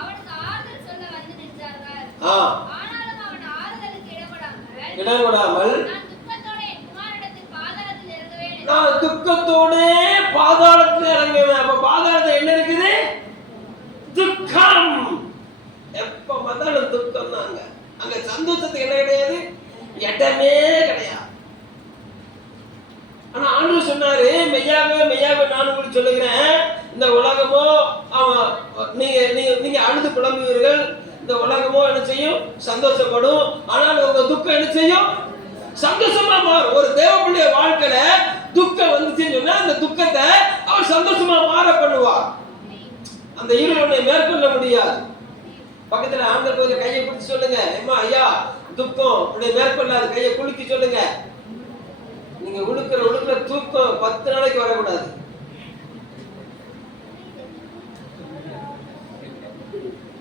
அவனுக்கு ஆறுதல் சொல்ல வந்து நின்றார்கள். ஆனாலும் அவன் ஆறுதலுக்கு இடப்படாமல் நான் துக்கத்தோட என் குமாரனிடத்தில் பாதாளத்தில் இறங்குவேன். நான் துக்கத்தோட பாதாளத்தில் இறங்குவேன். அப்ப பாதாளத்தில் என்ன இருக்குது? துக்கம். எப்ப பார்த்தாலும் துக்கம் தான். அங்க சந்தோஷத்துக்கு என்ன கிடையாது, இடமே கிடையாது. ஆனா ஆண்டவர் சொன்னாரு, மெய்யாகவே மெய்யாகவே நான் உங்களுக்கு சொல்லுகிறேன், இந்த உலகமோ நீங்க அழுது புலம்புவீர்கள், இந்த உலகமோ என்ன செய்யும், சந்தோஷப்படும். ஆனால் உங்க துக்கம் என்ன செய்யும், சந்தோஷமா மாறும். ஒரு தேவ பிள்ளைய வாழ்க்கையில துக்கம் வந்துச்சுன்னு சொன்னா அந்த துக்கத்தை அவர் சந்தோஷமா மாற பண்ணுவார். அந்த இருள் உன்னை மேற்கொள்ள முடியாது. பக்கத்துல ஆண்கள் கோயில கையை பிடிச்சு சொல்லுங்க, அம்மா ஐயா துக்கம் உன்னை மேற்கொள்ளாது, கையை குலுக்கி சொல்லுங்க. நீங்க உழுக்கிற தூக்கம் 10 நாளைக்கு வரக்கூடாது.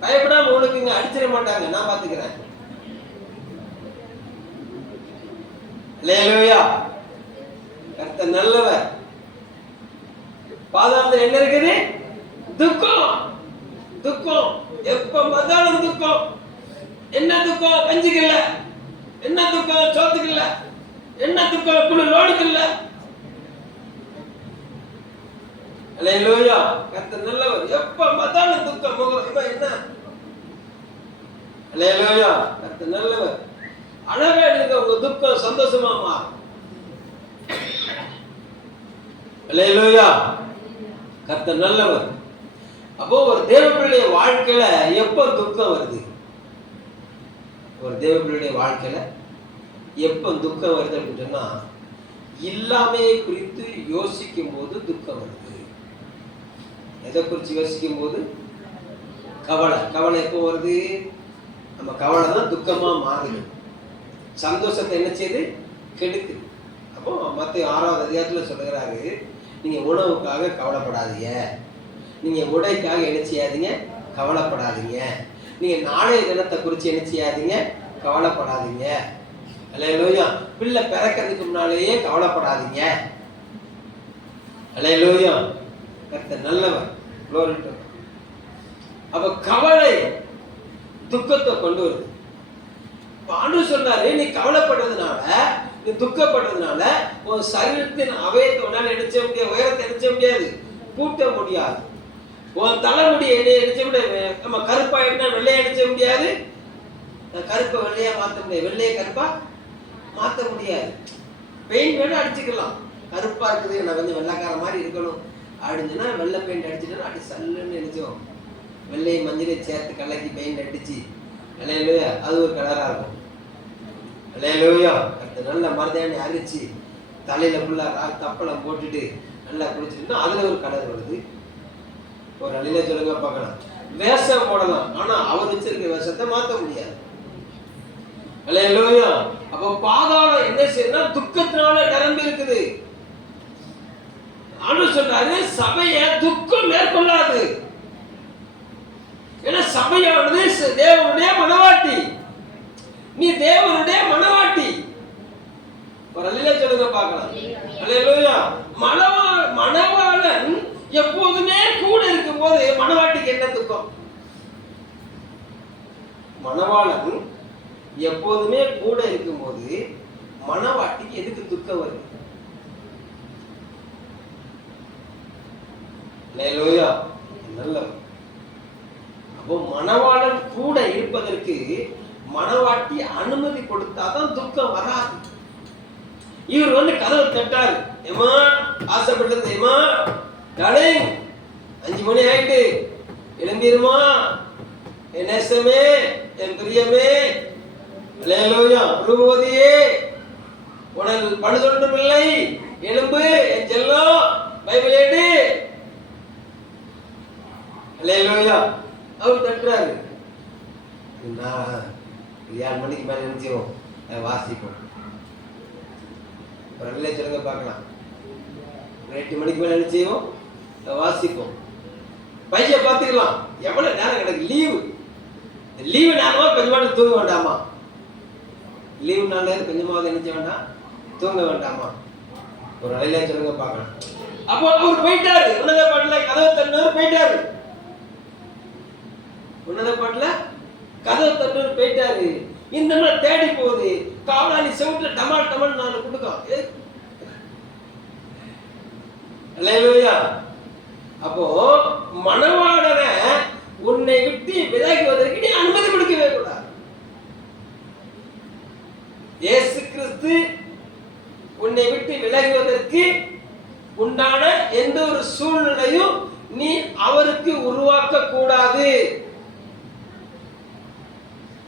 பயப்படாம உழுக்குங்க, அடிச்சிட மாட்டாங்க, நான் பாத்துக்கிறேன். அல்லேலூயா. கர்த்தர் நல்லவர். பாதாளத்துல என்ன இருக்குது, துக்கம். துக்கம் எப்ப பார்த்தாலும் துக்கம். என்ன துக்கம், கஞ்சிக்கு இல்ல. என்ன துக்கம், சோத்துக்கு இல்ல. என்ன துக்கம், குழு லோடுக்கு இல்ல. அல்லேலூயா. கர்த்தர் நல்லவர். எப்ப பார்த்தாலும் துக்கம். முகம் என்ன. அல்லேலூயா. கர்த்தர் நல்லவர். அழகா இருக்க உங்க துக்கம் சந்தோஷமா மாறும். அல்லேலூயா. கர்த்தர் நல்லவர். அப்போ ஒரு தேவனுடைய வாழ்க்கையில எப்ப துக்கம் வருது, ஒரு தேவனுடைய வாழ்க்கையில எப்ப துக்கம் வருது அப்படின்னு சொன்னா, இல்லாமையை குறித்து யோசிக்கும் போது துக்கம் வருது. எதை குறித்து யோசிக்கும் போது, கவலை. கவலை எப்போ வருது, நம்ம கவலை தான் துக்கமா மாறுது. சந்தோஷத்தை என்ன செய்யுது, கெடுக்குது. அப்போ மத்திய 6வது அதிகாரத்துல சொல்லுகிறாரு, நீங்க உணவுக்காக கவலைப்படாதீங்க, நீங்க உடைக்காக என்ன செய்யாதீங்க, கவலைப்படாதீங்க, நீங்க நாளைய தினத்தை குறித்து என்ன செய்யாதீங்க, கவலைப்படாதீங்க. அல்லேலூயா. பிள்ளை பிறக்கிறதுக்கு முன்னாலேயே கவலைப்படாதீங்க. அல்லேலூயா. கர்த்தர் நல்லவர். glory to God. அப்ப கவலை துக்கத்தை கொண்டு வருது. ஆண்டவர் சொன்னாரு, நீ கவலைப்படுறதுனால, நீ துக்கப்படுறதுனால உன் சரீரத்தின் அவயத்தை உன்னால எடுக்க முடியாது, உயரத்தை எடுக்க முடியாது, கூட்ட முடியாது. உன் தலைமுடி எடுக்க முடியாது. நம்ம கருப்பா என்ன வெள்ளையா எடுக்க முடியாது, கருப்பை வெள்ளையா மாற்ற முடியாது, வெள்ளையை கருப்பா மாற்ற முடியாது. பெயிண்ட் வேணும் அடிச்சுக்கலாம். கருப்பா இருக்குது, நான் கொஞ்சம் வெள்ளைக்கார மாதிரி இருக்கணும் அப்படின்னா வெள்ளை பெயிண்ட் அடிச்சுட்டா அப்படி சல்லுன்னு நினைச்சோம். வெள்ளையை மஞ்சளையும் சேர்த்து கலக்கி பெயிண்ட் அடிச்சு, அல்லேலூயா, அது ஒரு கலரா இருக்கும். அல்லேலூயா. அது நல்ல மருதாணி அரிச்சு தலையில ஃபுல்லா தப்பளம் போட்டுட்டு நல்லா குளிச்சுட்டுனா அதுல ஒரு கலர் வருது. ஒரு அழில சொல்லுங்க பார்க்கலாம். வேஷம் போடலாம், ஆனா அவர் வச்சிருக்க வேஷத்தை மாற்ற முடியாது. அல்லேலூயா. அப்ப பாதாளம் என்ன செய்யுதுன்னா துக்கத்தினால நிரம்பி இருக்குது. ஆண்டவர் சொல்றாரு, சபையை துக்கம் மேற்கொள்ளாது. ஏன்னா சபையானது தேவனுடைய மனவாட்டி, நீ தேவனுடைய மனவாட்டி. ஒரு அல்லேலூயா சொல்லுங்க பார்க்கலாம். அல்லேலூயா. மணவாளன் எப்போதுமே கூட இருக்கும் போது மனவாட்டிக்கு என்ன துக்கம்? மணவாளன் எப்போதுமே கூட இருக்கும் போது மனவாட்டிக்கு எதுக்கு துக்கம் வருது? அல்லேலூயா. நல்லது. அப்போ மணவாளன் கூட இருப்பதற்கு மணவாட்டி அனுமதி கொடுத்தாதான் துக்கம் வராது. இவர் கதவை தட்டாரு, ஏமா ஆசைப்பட்டது, ஏமா டார்லிங் 5 மணி ஆயிட்டு எழுந்திருமா, என் நேசமே, என் பிரியமே, அல்லேலூயா, ரூபவதியே, உனக்கு பழுதொன்றுமில்லை, எழும்பு என் செல்லம், பைபிள் ஏடு. அல்லேலூயா. அவர் தட்டுறாரு. நான் 7 மணிக்கு மேல நினைச்சோம் வாசிப்போம். ஒரு நல்ல சொல்லுங்க பார்க்கலாம். 8 மணிக்கு மேல நினைச்சோம் வாசிப்போம். பைய பார்த்துக்கலாம். எவ்வளவு நேரம் கிடக்கு லீவு. லீவு நேரமா கொஞ்சமாவது தூங்க வேண்டாமா? லீவு நாள்ல கொஞ்சமாவது நினைச்ச வேண்டாம், தூங்க வேண்டாமா? ஒரு நல்ல சொல்லுங்க பார்க்கலாம். அப்போ அவர் போயிட்டாரு. உன்னத பாட்டுல கதவை தட்டினவர் போயிட்டாரு. உன்னத பாட்டுல கதவை தட்டினவர் போயிட்டாரு. இந்த மாதிரி தேடி போகுது. காவலாளி செவுட்டுல டமால் டமால் 4 குடுக்கும். அல்லேலூயா. அப்போ மணவாளனை உன்னை விட்டு விலகுவதற்கு நீ அனுமதி கொடுக்கவே கூடாது. இயேசு கிறிஸ்து உன்னை விட்டு விலகுவதற்கு உண்டான எந்த ஒரு சூழ்நிலையும் நீ அவருக்கு உருவாக்க கூடாது.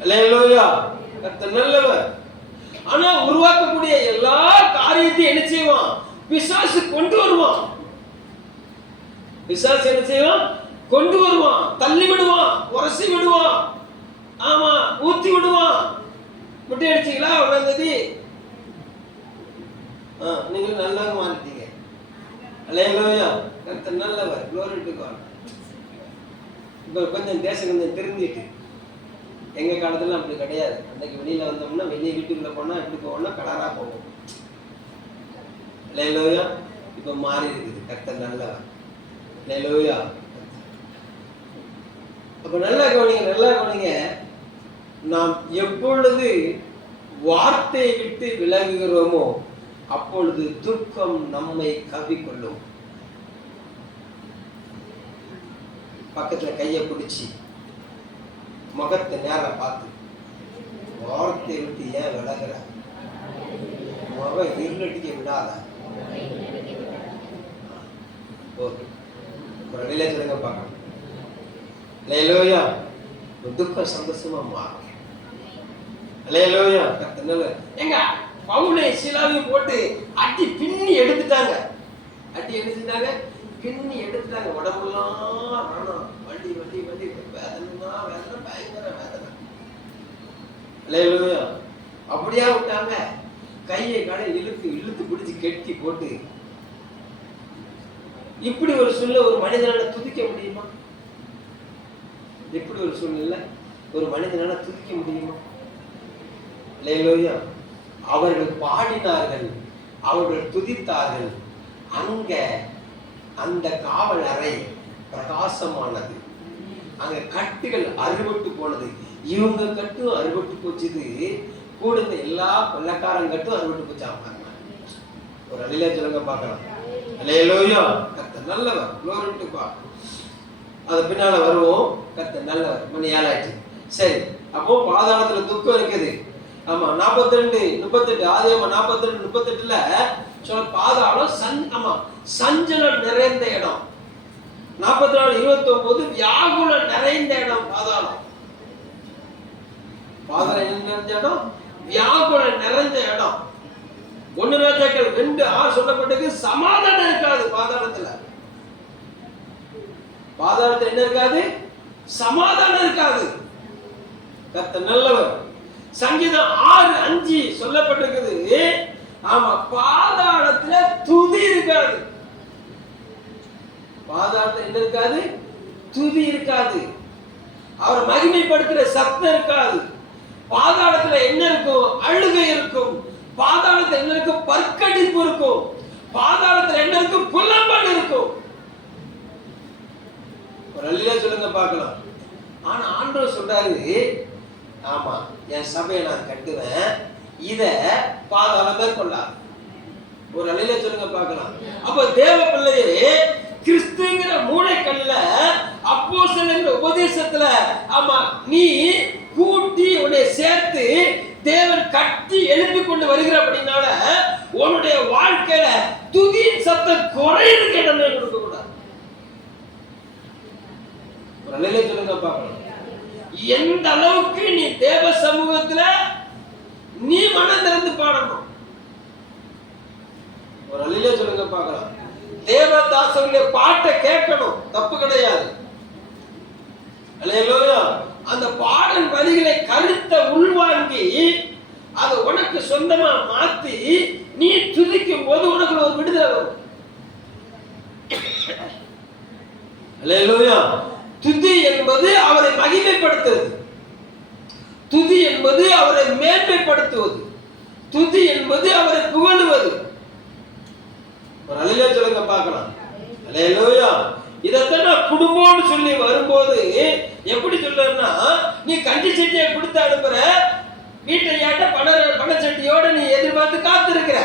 அல்லேலூயா. கர்த்தர் நல்லவர். ஆனா உருவாக்கக்கூடிய எல்லா காரியத்தையும் என்ன செய்வான்? பிசாசு கொண்டு வருவான். பிசாசு என்ன செய்வான்? கொண்டு வருவான், தள்ளி விடுவான், உரசி விடுவான், ஆமா ஊத்தி விடுவான். முட்டை அடிச்சீங்களா? உடனே நீங்க நல்லா மாறிட்டீங்க. அல்லேலூயா. கர்த்தர் நல்லவர். glory to God. இப்போ கொஞ்சம் தேசம் கொஞ்சம் திருந்திட்டு, எங்க காலத்துல அப்படி கிடையாது. அன்னைக்கு வெளியில வந்தோம்னா வெளியே வீட்டுக்குள்ள போனா எப்படி போவோம்னா கலரா போவோம். அல்லேலூயா. இப்போ மாறி இருக்குது. கர்த்தர் நல்லவர். அல்லேலூயா. அப்ப நல்லா கவனிங்க. நாம் எப்பொழுது வார்த்தையை விட்டு விலகுகிறோமோ அப்பொழுது துக்கம் நம்மை கவ்விக்கொள்ளும். பக்கத்துல கையை பிடிச்சி முகத்தை நேரம் பார்த்து, வார்த்தையை விட்டு ஏன் விலகுற? முகம் இருளடிக்க விடாத. ஒரு நிலையை சொல்லுங்க பார்க்கலாம். அல்லேலூயா. துக்கம் சந்தோஷமா மாறும். அல்லேலூயா. எங்க பவுலை சீலாவையும் போட்டு அடி பின்னி எடுத்துட்டாங்க. பின்னி எடுத்துட்டாங்க. உடம்புலாம் வலி வேதனை பயங்கர வேதனை. அல்லேலூயா. அப்படியா விட்டாங்க? கையை கடை இழுத்து பிடிச்சு கெட்டி போட்டு. இப்படி ஒரு சூழ்நிலை ஒரு மனிதனால துதிக்க முடியுமா? இப்படி ஒரு சூழ்நிலை ஒரு மனிதனால துதிக்க முடியுமா? அல்லேலூயா. அவர்கள் பாடினார்கள், அவர்கள் துதித்தார்கள். அங்க அந்த காவல் அறை பிரகாசமானது. அங்க கட்டுகள் அறுபட்டு போனது. இவங்க கட்டும் அறுபட்டு போச்சுது. கூட இந்த எல்லா கொள்ளக்காரங்க கட்டும் அறுபட்டு போச்சாங்க. ஒரு அல்லேலூயா சொல்லுங்க பார்க்கலாம். அல்லேலூயா. கர்த்தர் நல்லவர். glory to God. அது பின்னால வருவோம். கர்த்தர் நல்லவர். மணி 7 ஆயிடுச்சு. சரி, அப்போ பாதாளத்துல துக்கம் இருக்குது. ஆமா 42 38 ஆதியாகமம் 42 38ல சொல்ல பாதாளம் சஞ்சலம் நிறைந்த இடம். 44 29 வியாகுலம் நிறைந்த இடம். பாதாளம் என்ன நிறைஞ்ச இடம்? வியாகுலம் நிறைஞ்ச இடம். 1 ராஜாக்கள் 2:6 சொல்லப்பட்டது சமாதானம் இருக்காது பாதாளத்துல. பாதாளத்துல என்ன இருக்காது? சமாதானம் இருக்காது. கர்த்தர் நல்லவர். சங்கீதம் 6:5 சொல்லப்பட்டிருக்குது. ஆமா, பாதாளத்துல துதி இருக்காது. பாதாளத்துல என்ன இருக்காது? துதி இருக்காது. அவர் மகிமைப்படுத்துற சத்தம் இருக்காது. பாதாளத்துல என்ன இருக்கும்? அழுகை இருக்கும். பாதாளத்துல என்ன இருக்கும்? பற்கடிப்பு இருக்கும். பாதாளத்துல என்ன இருக்கும்? புலம்பல் இருக்கும். ஒரு அல்லேலூயா சொல்லுங்க பார்க்கலாம். ஆனா ஆண்டவர் சொல்றாரு, ஆமா என் சபையை நான் கட்டுவேன், இத பாதாளமே கொள்ளாது. ஒரு அல்லேலூயா சொல்லுங்க பார்க்கலாம். அப்ப தேவ பிள்ளையே, கிறிஸ்துங்கிற மூளைக்கல்ல அப்போஸ்தலர் உபதேசத்துல ஆமா நீ கூட்டி உன்னை சேர்த்து தேவன் கட்டி எழுப்பி கொண்டு வருகிற அப்படினால உன்னுடைய வாழ்க்கையில துதியின் சத்தம் குறையுது இடமே கொடுக்க கூடாது. ஒரு அல்லேலூயா சொல்லுங்க பார்க்கலாம். எந்த அளவுக்கு நீ தேவ சமூகத்துல நீ மனம் திறந்து பாடணும். ஒரு அல்லேலூயா சொல்லுங்க பார்க்கலாம். தேவதாசனுடைய பாட்டை கேட்கணும், தப்பு கிடையாது. அல்லேலூயா. அந்த பாடல் வரிகளை கருத்த உள்வாங்கி அதை உனக்கு சொந்தமா மாத்தி நீ துதிக்கும் போது உனக்கு ஒரு விடுதலை வரும். அல்லேலூயா. துதி என்பது அவரை மகிமைப்படுத்துவது. துதி என்பது அவரை மேன்மைப்படுத்துவது. துதி என்பது அவரை புகழுவது. ஒரு அல்லேலூயா சொல்லுங்க பார்க்கலாம். அல்லேலூயா. இதத்தான் நான் குடும்பம்னு சொல்லி வரும்போது எப்படி சொல்றேன்னா, நீ கஞ்சி சட்டியை கொடுத்து அனுப்புற, வீட்டில் ஏட்ட பண சட்டியோட நீ எதிர்பார்த்து காத்திருக்கிற.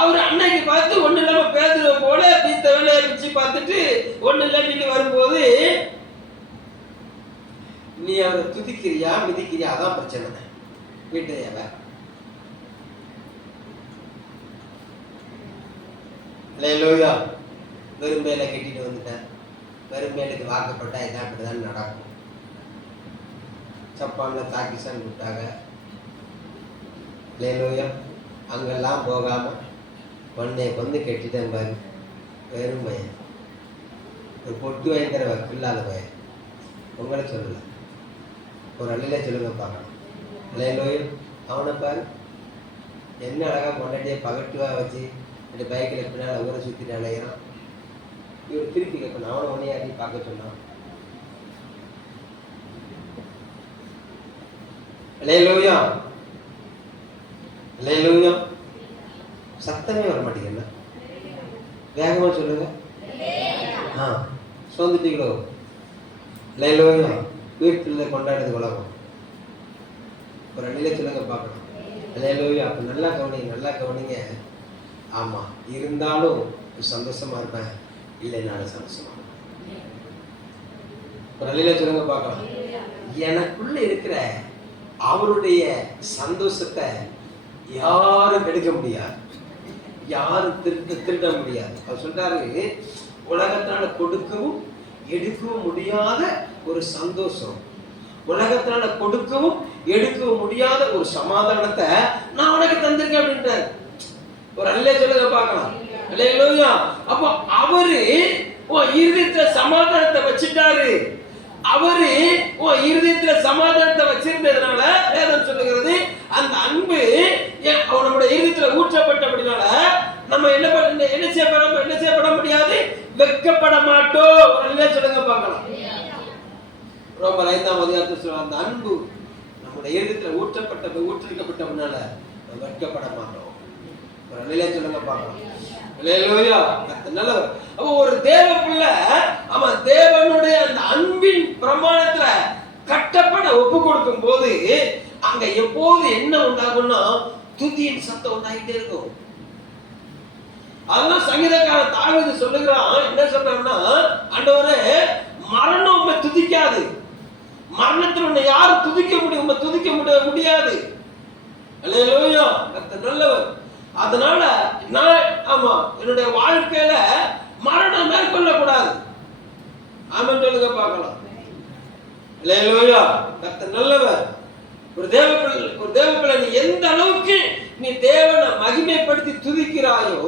அவர் அன்னைக்கு பார்த்து ஒண்ணு இல்லாம பேதுருவ போல பீத்த வேலையை பிச்சு பார்த்துட்டு ஒண்ணு இல்லாட்டிட்டு வரும்போது நீ அவரை துதிக்கிறியா மிதிக்கிறியா? அதான் பிரச்சனை. வீட்டையவ அல்லேலூயா. வெறும் மேல கட்டிட்டு வந்துட்டேன். வெறும் மேலுக்கு வாக்கப்பட்டா இதான் இப்படிதான் நடக்கும். சப்பான்ல தாக்கிசான் விட்டாங்க. அல்லேலூயா. அங்கெல்லாம் போகாம பொண்ணை வந்து கட்டிட்டேன் பாரு. வெறும் பையன், ஒரு பொட்டு வாங்கிக்கிற வக்கில்லாத பையன். உங்களை சொல்லல, ஒரு அள்ளில சொல்லுங்க பார்க்கணும். அல்லேலூயா. அவனை பாரு, என்ன அழகா கொண்டாட்டியே பகட்டுவா வச்சு இப்படி பைக்கில் பின்னால் ஊரை சுற்றிட்டு அலைகிறான். இவர் திருப்பி கேட்கணும், அவனை உன்னையாட்டி பார்க்க சொன்னான். அல்லேலூயா. அல்லேலூயா. சத்தமே வர மாட்டேங்குது. வேகமா சொல்லுங்க. சோர்ந்துட்டீங்களோ? அல்லேலூயா. வீட்டில் கொண்டாடுறது உலகம். ஒரு அள்ளில சொல்லுங்க பார்க்கணும். அல்லேலூயா. அப்ப நல்லா கவனிங்க, நல்லா கவனிங்க. ஆமா, இருந்தாலும் சந்தோஷமா இருப்பேன், இல்லைனாலும் சந்தோஷமா இருப்பேன். ஒரு அள்ளில சொல்லுங்க பார்க்கலாம். எனக்குள்ள இருக்கிற அவருடைய சந்தோஷத்தை யாரும் எடுக்க முடியாது, யாரும் திருட முடியாது. அவர் சொல்றாரு, உலகத்தினால கொடுக்கவும் எடுக்கவும் முடியாத ஒரு சந்தோஷம், உலகத்தினால கொடுக்கவும் எடுக்கவும் முடியாத ஒரு சமாதானத்தை நான் உனக்கு தந்திருக்கேன் அப்படின்றார். ஒரு அல்லே சொல்லுங்க பார்க்கலாம். அல்லேலூயா. அப்போ அவரு உன் இருதயத்துல சமாதானத்தை வச்சுட்டாரு. அவரு உன் இருதயத்துல சமாதானத்தை வச்சிருந்ததுனால வேதம் சொல்லுகிறது, அந்த அன்பு நம்முடைய இருதயத்துல ஊற்றப்பட்டபடினால நம்ம என்ன செய்யப்பட முடியாது, வெட்கப்பட மாட்டோம். ஒரு சொல்லுங்க பார்க்கலாம். ரோமர் 5ஆம் அதிகாரத்தில் சொல்ற அந்த அன்பு நம்முடைய இருதயத்துல ஊற்றிருக்கப்பட்டபடினால வெட்கப்பட மாட்டோம். ஒரு நிலையை சொல்லுங்க பார்க்கலாம். அல்லேலூயா. நல்லவர். அப்ப ஒரு தேவ பிள்ளை அவன் தேவனுடைய அந்த அன்பின் பிரமாணத்துல கட்டப்பட ஒப்பு கொடுக்கும் போது அங்க எப்போது என்ன உண்டாகும்னா துதியின் சத்தம் உண்டாகிட்டே இருக்கும். அதெல்லாம் சங்கீதக்காரன் தாவீது சொல்லுகிறான். என்ன சொல்றான்னா, ஆண்டவரே மரணம் உம்மை துதிக்காது, மரணத்தில் உன்னை யாரும் துதிக்க முடியாது. அல்லேலூயா. கர்த்தர் நல்லவர். அதனால நான் என்னுடைய வாழ்க்கையில மரணம் மேற்கொள்ள கூடாது. ஆமென் சொல்லுங்க பார்க்கலாம். அல்லேலூயா. கர்த்தர் நல்லவர். ஒரு தேவப்பிள்ளை நீ எந்த அளவுக்கு நீ தேவனை மகிமைப்படுத்தி துதிக்கிறாயோ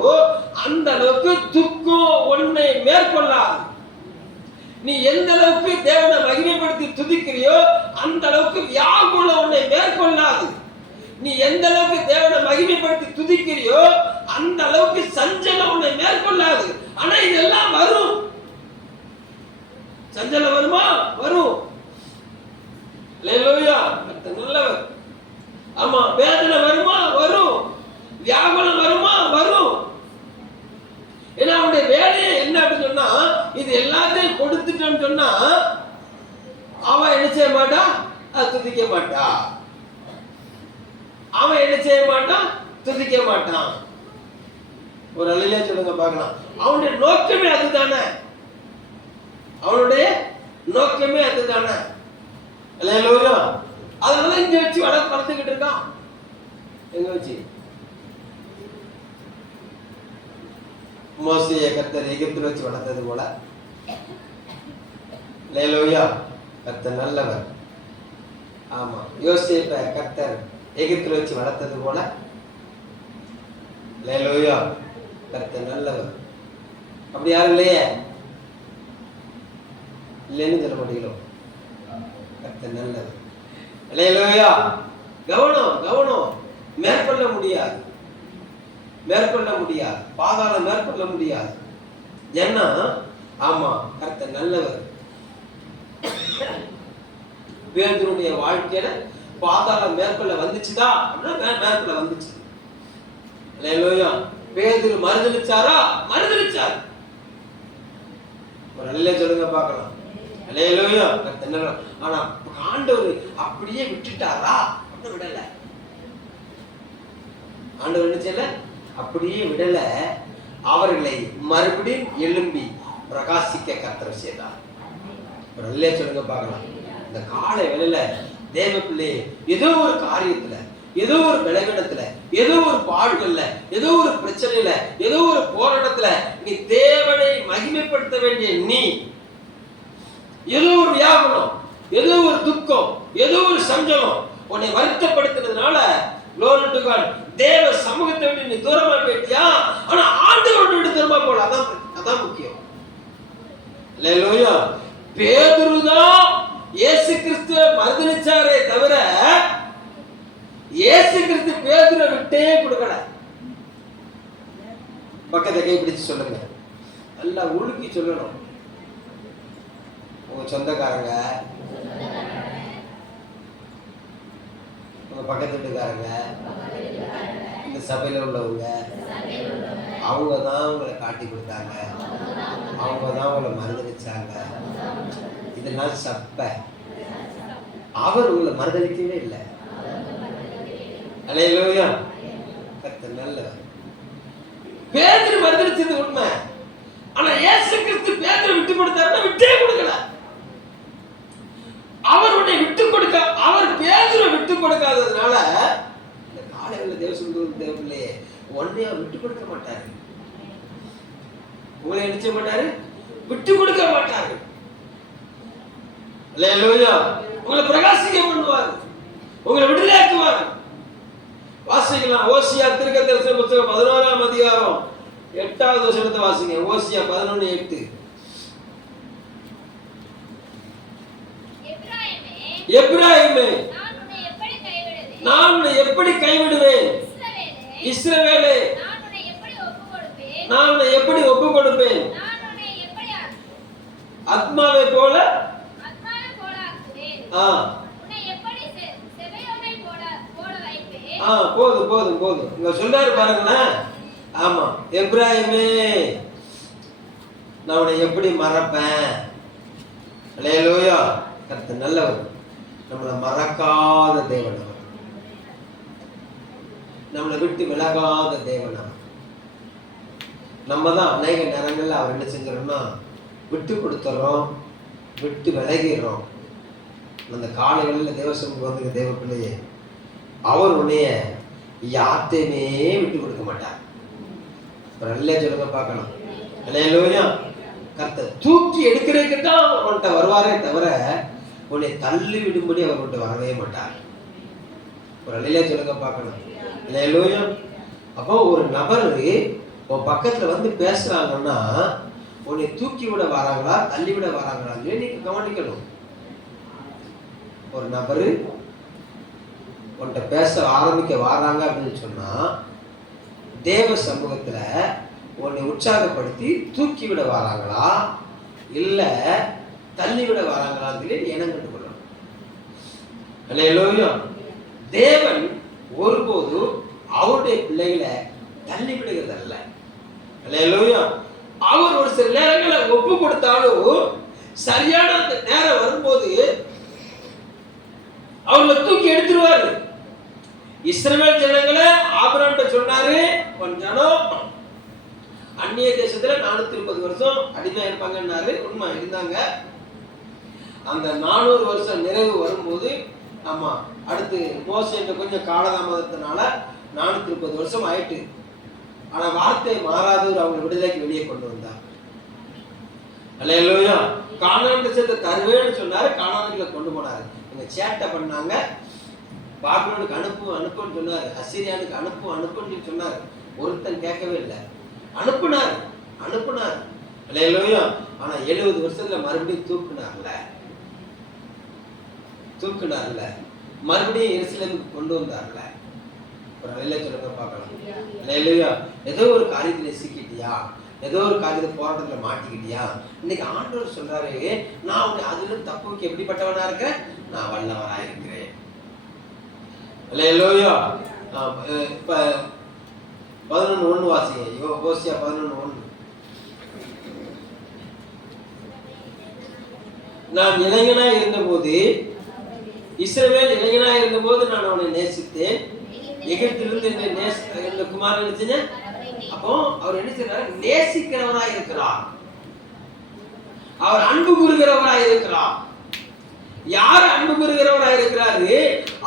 அந்த அளவுக்கு துக்கம் உன்னை மேற்கொள்ளாது. நீ எந்த அளவுக்கு தேவனை மகிமைப்படுத்தி துதிக்கிறியோ அந்த அளவுக்கு வியாகுலம் உன்னை மேற்கொள்ளாது. நீ எந்த அளவுக்கு தேவனை மகிமைப்படுத்தி துதிக்கிறியோ அந்த அளவுக்கு சஞ்சலம் உன்னை மேற்கொள்ளாது. ஆனா இதெல்லாம் வரும். சஞ்சலம் வருமா? வரும். அல்லேலூயா. நல்லவர். ஆமா. வேதனை வருமா? வரும். வியாகுலம் வருமா? வரும். ஏன்னா அவனுடைய வேலையை என்ன அப்படின்னு சொன்னா, இது எல்லாத்தையும் கொடுத்துட்டோன்னு சொன்னா அவன் என்ன செய்ய மாட்டான், துதிக்க மாட்டான். அவன் என்ன செய்ய மாட்டான், துதிக்க மாட்டான். ஒரு அல்லேலூயா சொல்லுங்க பார்க்கலாம். அவனுடைய நோக்கமே அதுதானே, அவனுடைய நோக்கமே அதுதானே. அல்லேலூயா. அதனால இங்க வச்சு வளர்த்துக்கிட்டு இருக்கான். எங்க வச்சு? மோசேயை கர்த்தர் எகிப்தில் வச்சு வளர்த்தது போல. அல்லேலூயா. கர்த்தர் நல்லவர். ஆமா. யோசேப்பை கர்த்தர் எகிப்தில் வச்சு வளர்த்தது போல. அல்லேலூயா. கர்த்தர் நல்லவர். அப்படி யாரும் இல்லையே, இல்லைன்னு சொல்ல மாட்டீங்களோ? கர்த்தர் நல்லவர். அல்லேலூயா. கவனம். மேற்கொள்ள முடியாது, பாதாளம் மேற்கொள்ள முடியாது. ஏன்னா ஆமா, கர்த்தர் நல்லவர். பேதுருடைய வாழ்க்கையில பாதாளம் மேற்கொள்ள வந்துச்சுதா அப்படின்னா மேற்கொள்ள வந்துச்சு. அல்லேலூயா. பேதுரு மறுதலிச்சாரா? மறுதலிச்சார். ஒரு அல்லேலூயா சொல்லுங்க பார்க்கலாம். அல்லேலூயா. கர்த்தர் நல்லவர். ஆனா ஆண்டவர் அப்படியே விட்டுட்டாரா? அப்படி விடல. ஆண்டவர் என்ன செய்யல? அப்படியே விடல. அவர்களை மறுபடியும் எழும்பி பிரகாசிக்க கர்த்தர் செய்தார். ஒரு அல்லேலூயா சொல்லுங்க பார்க்கலாம். இந்த காலை வேளையில தேவ பிள்ளை ஏதோ ஒரு காரியத்துல, ஏதோ ஒரு பலவீனத்துல, ஏதோ ஒரு பாடுகள்ல, ஏதோ ஒரு பிரச்சனையில, ஏதோ ஒரு போராட்டத்துல நீ தேவனை மகிமைப்படுத்த வேண்டிய நீ, ஏதோ ஒரு வியாகுலம், ஏதோ ஒரு துக்கம், ஏதோ ஒரு சஞ்சலம் உன்னை வருத்தப்படுத்துறதுனால தேவ சமூகத்தை விட்டு நீ தூரமா போயிட்டியா? ஆனா ஆண்டவரை விட்டு தூரமா போல. அதான் முக்கியம். அல்லேலூயா. பேதுருதான் இயேசு கிறிஸ்துவை மறுதலிச்சாரே தவிர இயேசு கிறிஸ்து பேதுருவை விட்டே கொடுக்கல. பக்கத்தை கைப்பிடிச்சு சொல்லுங்க, நல்லா உழுக்கி சொல்லணும். உங்க சொந்தக்காரங்க, உங்க பக்கத்து வீட்டுக்காரங்க, இந்த சபையில உள்ளவங்க, அவங்க தான் உங்களை காட்டி கொடுத்தாங்க, அவங்க தான் உங்களை மறுதலிச்சாங்க. இதெல்லாம் சப்ப. அவர் உங்களை மறுதலிக்கவே இல்லை. அல்லேலூயா. கர்த்தர் நல்லவர். பேதுரு மறுதலிச்சது உண்மை. ஆனா இயேசு கிறிஸ்து பேதுரு விட்டு கொடுத்தாருன்னா விட்டே கொடுக்கல. அவருடைய விட்டு கொடுக்க, அவர் பேதுரு விட்டு கொடுக்காததுனால இந்த காலையில தேவசூலே ஒன்னே அவர் விட்டு கொடுக்க மாட்டாரு. உங்களை நினைச்ச மாட்டாரு, விட்டு கொடுக்க மாட்டாரு. அல்லேலூயா. உங்களை பிரகாசிக்க பண்ணுவார், உங்களை விடுதலையாக்குவார். வாசிக்கலாம். ஓசியா தீர்க்கதரிசன புத்தகம் 11ஆம் அதிகாரம் 8வது வசனத்தை வாசிங்க. ஓசியா 11:8. எப்பிராயீமே, நான் உன்னை எப்படி கைவிடுவேன்? இஸ்ரவேலே, நான் உன்னை எப்படி ஒப்பு கொடுப்பேன்? ஆத்மாவை போல போதும் போதும் போதும். இங்க சொல்றாரு பாருங்களேன். ஆமா, எப்பிராயீமே, நான் உன்னை எப்படி மறப்பேன்? அல்லேலூயா. கர்த்தர் நல்லவர். நம்மளை மறக்காத தேவன் அவர், நம்மளை விட்டு விலகாத தேவன் அவர். நம்ம தான் அநேக நேரங்கள்ல அவர் என்ன செஞ்சிடறோம்னா விட்டு கொடுத்துறோம், விட்டு விலகிடுறோம். அந்த காலைகளில் தேவசம் வந்து தேவ பிள்ளையே, அவர் உன்னைய யார்த்தையுமே விட்டு கொடுக்க மாட்டார். நல்ல சொல்லுங்க பார்க்கலாம். அல்லேலூயா. கர்த்தர் தூக்கி எடுக்கிறதுக்கு தான் உன்கிட்ட வருவாரே தவிர உன்னை தள்ளி விடும்படி அவர் உன்கிட்ட வரவே மாட்டார். ஒரு அல்லேலூயா சொல்லுங்க பார்க்கணும். அல்லேலூயா. அப்போ ஒரு நபர் உன் பக்கத்துல வந்து பேசுறாங்கன்னா உன்னை தூக்கி விட வராங்களா தள்ளி விட வராங்களான்னு நீங்க கவனிக்கணும். ஒரு நபர் உன்கிட்ட பேச ஆரம்பிக்க வராங்க அப்படின்னு சொன்னா தேவ சமூகத்துல உன்னை உற்சாகப்படுத்தி தூக்கி விட வராங்களா இல்ல தள்ளி விட வராங்களான்னு இனம் கண்டு கொள்ளணும். அல்லேலூயா. தேவன் ஒருபோதும் அவருடைய பிள்ளைகளை தள்ளி விடுகிறது அல்ல. அல்லேலூயா. அவர் ஒரு சில நேரங்களை ஒப்பு கொடுத்தாலும் சரியான நேரம் வரும்போது அவங்களை தூக்கி எடுத்துருவாரு. இஸ்ரவேல் ஜனங்களை ஆபிரகாம்கிட்ட சொன்னாரு, கொஞ்சம் அந்நிய தேசத்துல 430 வருஷம் அடிமையா இருப்பாங்கன்னாரு. உண்மை இருந்தாங்க. அந்த 400 வருஷம் நிறைவு வரும்போது, ஆமா, அடுத்து மோசே கொஞ்சம் காலதாமதத்தினால 430 வருஷம் ஆயிட்டு. ஆனா வார்த்தை மாறாதவர் அவங்க விடுதலைக்கு வெளியே கொண்டு வந்தார். அல்லேலூயா. கானான் தேசத்தை தருவேன்னு சொன்னாரு, கானானுக்குள்ள கொண்டு போனாரு. இவங்க சேட்டை பண்ணாங்க. பாபிலோனுக்கு அனுப்புன்னு சொன்னாரு, அசீரியானுக்கு அனுப்புன்னு சொன்னாரு. ஒருத்தன் கேட்கவே இல்லை, அனுப்புனார். அல்லேலூயா. ஆனா 70 வருஷத்துல மறுபடியும் தூக்குனார்ல, மறுபடியும் எருசலேமுக்கு கொண்டு வந்தார்ல. ஒரு நல்ல சொல்லுங்க பார்க்கலாம். அல்லேலூயா. ஏதோ ஒரு காரியத்துல சிக்கிட்டியா, ஏதோ ஒரு காரியத்துல போராட்டத்துல மாட்டிக்கிட்டியா, இன்னைக்கு ஆண்டவர் சொல்றாரு, நான் உன்னை அதுல தப்பு வைக்க எப்படிப்பட்டவனா இருக்கிறேன், நான் வல்லவராக இருக்கிறேன். அல்லேலூயா. இப்ப 11:1 வாசிங்க. ஓசியா 11:1. நான் இளைஞனாய் இருந்தபோது, இஸ்ரவேல் இளைஞனாய் இருந்தபோது நான் அவனை நேசித்தேன். எகிப்திலிருந்து இந்த குமாரன் நினைச்சீங்க. அப்போ அவர் என்ன செய்யறாரு? நேசிக்கிறவராய் இருக்கிறார், அவர் அன்பு கூறுகிறவராய் இருக்கிறார். யார் அன்பு கூறுகிறவராக இருக்கிறாரு?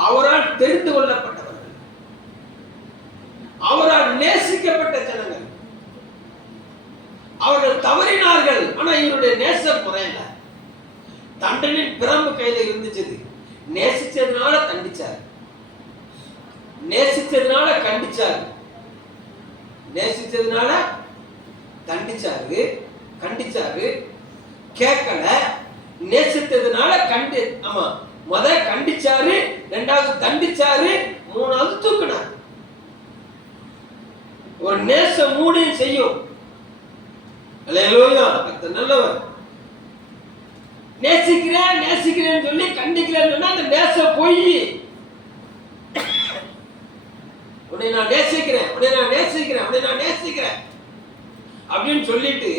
அவரால் தெரிந்து கொள்ளப்பட்டவர்கள், அவரால் நேசிக்கப்பட்ட ஜனங்கள். அவர்கள் தவறினார்கள், ஆனா இவருடைய நேசம் குறையல. தண்டனின் பிரம்பு கையில இருந்துச்சு. நேசிச்சதுனால தண்டிச்சார், நேசிச்சதுனால கண்டிச்சார், நேசிச்சதுனால கண்டிச்சாரு. கேட்கல, நேசித்ததுனால ஆமா, கண்டிச்சாரு, இரண்டாவது தண்டிச்சாரு, மூணாவது தூக்குனார். ஒரு நேசம் மூணையும் செய்யும். அல்லேலூயா, கர்த்தர் நல்லவர். நேசிக்கிறேன்னு சொல்லி கண்டிக்கிறேன்னு சொன்னா அந்த நேசம் பொய். உன்னை நான் நேசிக்கிறேன் அப்படின்னு சொல்லிட்டு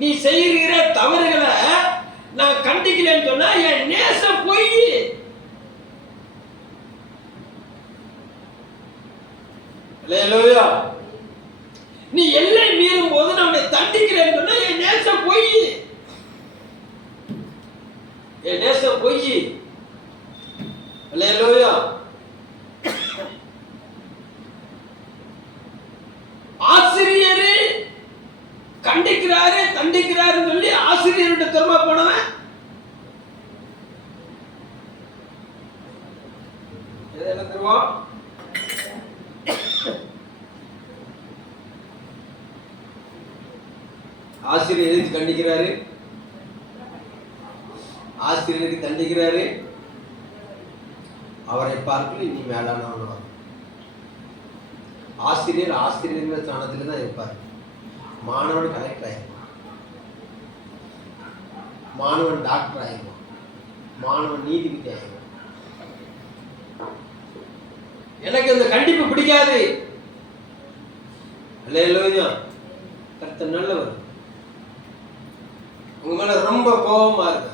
நீ செய்கிற தவறுகளை நான் கண்டிக்கலன்னு சொன்னா என் நேசம் பொய். அல்லேலூயா. நீ எல்லை மீறும் போது நான் உன்னை தண்டிக்கிறேன்னு சொன்னா என் நேசம் பொய். அல்லேலூயா. ஆசிரியரே கண்டிக்கிறாரு தண்டிக்கிறாருன்னு சொல்லி ஆசிரியர்கிட்ட திரும்ப போனவன் ஆசிரியருக்கு கண்டிக்கிறாரு, ஆசிரியருக்கு தண்டிக்கிறாரு. அவரை பார்க்கல நீ மேலானவன். ஆசிரியர் ஆசிரியர் ஸ்தானத்துல தான் இருப்பார். மாணவன் கலெக்டர் ஆயிடுவான், மாணவன் டாக்டர் ஆயிடுவான், மாணவன் நீதிபதி ஆயிடுவான். எனக்கு இந்த கண்டிப்பு பிடிக்காது. அல்லேலூயா, கர்த்தர் நல்லவர். உங்க மேல ரொம்ப கோபமா இருக்கு.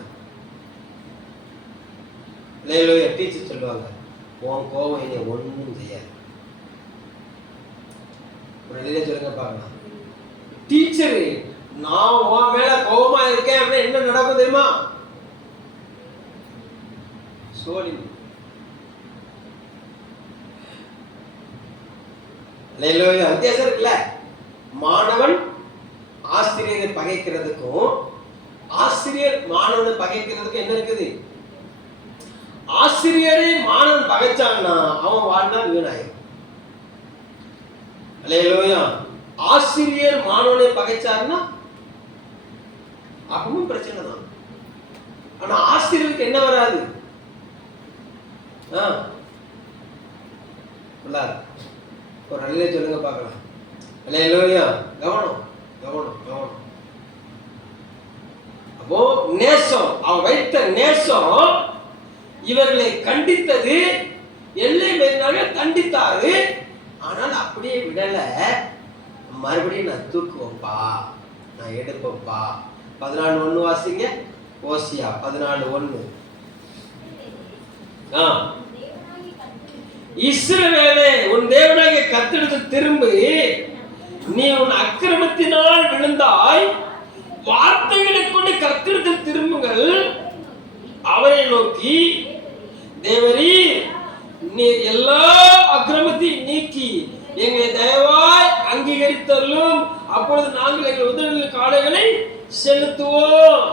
அல்லேலூயா. டீச்சர் சொல்லுவாங்க, உன் கோபம் என்னை ஒன்றும் செய்யாது. சொல்லுங்க பாக்கலாம். டீச்சரு, நான் உன் மேல கோபமா இருக்கேன் அப்படின்னு என்ன நடக்கும் தெரியுமா? சோழி. அல்லேலூயா. வித்தியாசம் இருக்குல்ல. மாணவன் ஆசிரியரை பகைக்கிறதுக்கும் ஆசிரியர் மாணவனை பகைக்கிறதுக்கும் என்ன இருக்குது? ஆசிரியரை மாணவன் பகைச்சான்னா அவன் வாழ்நாள் வீணாயிரும். அல்லேலூயா. ஆசிரியர் மாணவனை பகைச்சாருன்னா அப்பவும் பிரச்சனை தான். ஆனா ஆசிரியருக்கு என்ன வராது? ஒரு நல்ல சொல்லுங்க பார்க்கலாம். அல்லேலூயா. கவனம் கவனம் கவனம். அப்போ நேசம், அவன் வைத்த நேசம் இவர்களை கண்டித்தது. எல்லை மீறினாங்க, தண்டித்தாரு. ஆனால் அப்படியே விடல, மறுபடியும் நான் தூக்குவேன்ப்பா, நான் எடுப்பேன்ப்பா. 14:1 வாசிங்க. ஓசியா 14:1. இஸ்ரவேலே, உன் தேவனாகிய கர்த்தரிடத்தில் திரும்பி, நீ உன் அக்கிரமத்தினால் விழுந்தாய். வார்த்தைகளை கொண்டு கர்த்தரிடத்தில் திரும்புங்கள். அவரை நோக்கி, தேவரீர் நீர் எல்லா அக்கிரமத்தையும் நீக்கி எங்களை தயவாய் அங்கீகரித்தருளும். அப்பொழுது நாங்கள் எங்கள் உதவிகளின் காளைகளை செலுத்துவோம்.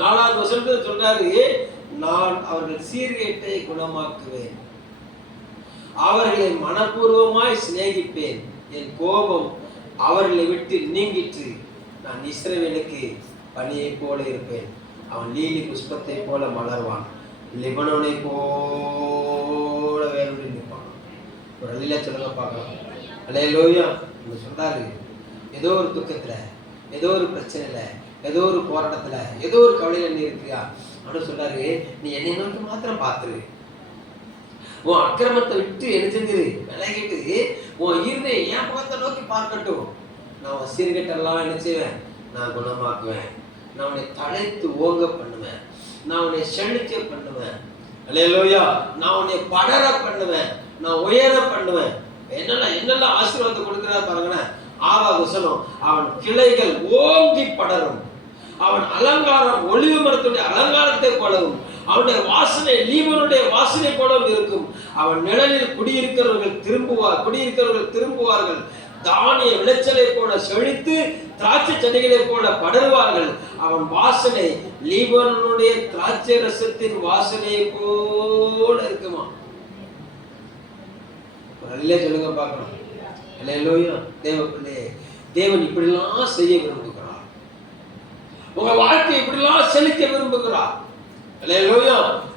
4வது வசனத்தில் சொன்னாரு, நான் அவர்கள் சீர்கேட்டை குணமாக்குவேன், அவர்களை மனப்பூர்வமாய் சிநேகிப்பேன். என் கோபம் அவர்களை விட்டு நீங்கிற்று. நான் இஸ்ரவேலுக்கு பனியை போல இருப்பேன். அவன் லீலி புஷ்பத்தை போல மலர்வான், லிபனோனை போல வேறு நிற்பான். ஒரு அல்லேலூயா சொல்லுங்க பார்க்கலாம். அல்லேலூயா. சொல்றாரு, ஏதோ ஒரு துக்கத்துல, ஏதோ ஒரு பிரச்சனையில, ஏதோ ஒரு போராட்டத்துல, ஏதோ ஒரு கவலையில நீ இருக்கிறியா? அப்படின்னு சொல்றாரு, நீ என்னை நோக்கி மாத்திரம் பார்த்துரு. உன் அக்கிரமத்தை விட்டு என்ன செஞ்சிரு, விலகிட்டு உன் இருதயம் என் முகத்தை நோக்கி பார்க்கட்டும். நான் உன் சீர்கேட்டெல்லாம் என்ன செய்வேன்? நான் குணமாக்குவேன். நான் உன்னை தழைத்து ஓங்க பண்ணுவேன். நான் உன்னை செழிக்க பண்ணுவேன். அல்லேலூயா. நான் உன்னை படர பண்ணுவேன், நான் உயர பண்ணுவேன். என்னெல்லாம் ஆசீர்வாதத்தை கொடுக்கிறார் பாருங்களேன். 6வது வசனம், அவன் கிளைகள் ஓங்கி படரும், அவன் அலங்காரம் ஒளிவு மரத்துடைய அலங்காரத்தை போலவும் அவனுடைய வாசனை லீபனுடைய வாசனை போலவும் இருக்கும். அவன் நிழலில் குடியிருக்கிறவர்கள் திரும்புவார்கள். தானிய விளைச்சலை போல செழித்து திராட்சை செடிகளை போல படருவார்கள். அவன் வாசனை லீபனுடைய திராட்சை ரசத்தின் வாசனையை போல இருக்குமா. சொல்லுங்க பார்க்கலாம். தேவன் இப்படிலாம் செய்ய விரும்புகிறார். உங்க வாழ்க்கை இப்படிலாம் செலுத்த விரும்புகிறார்.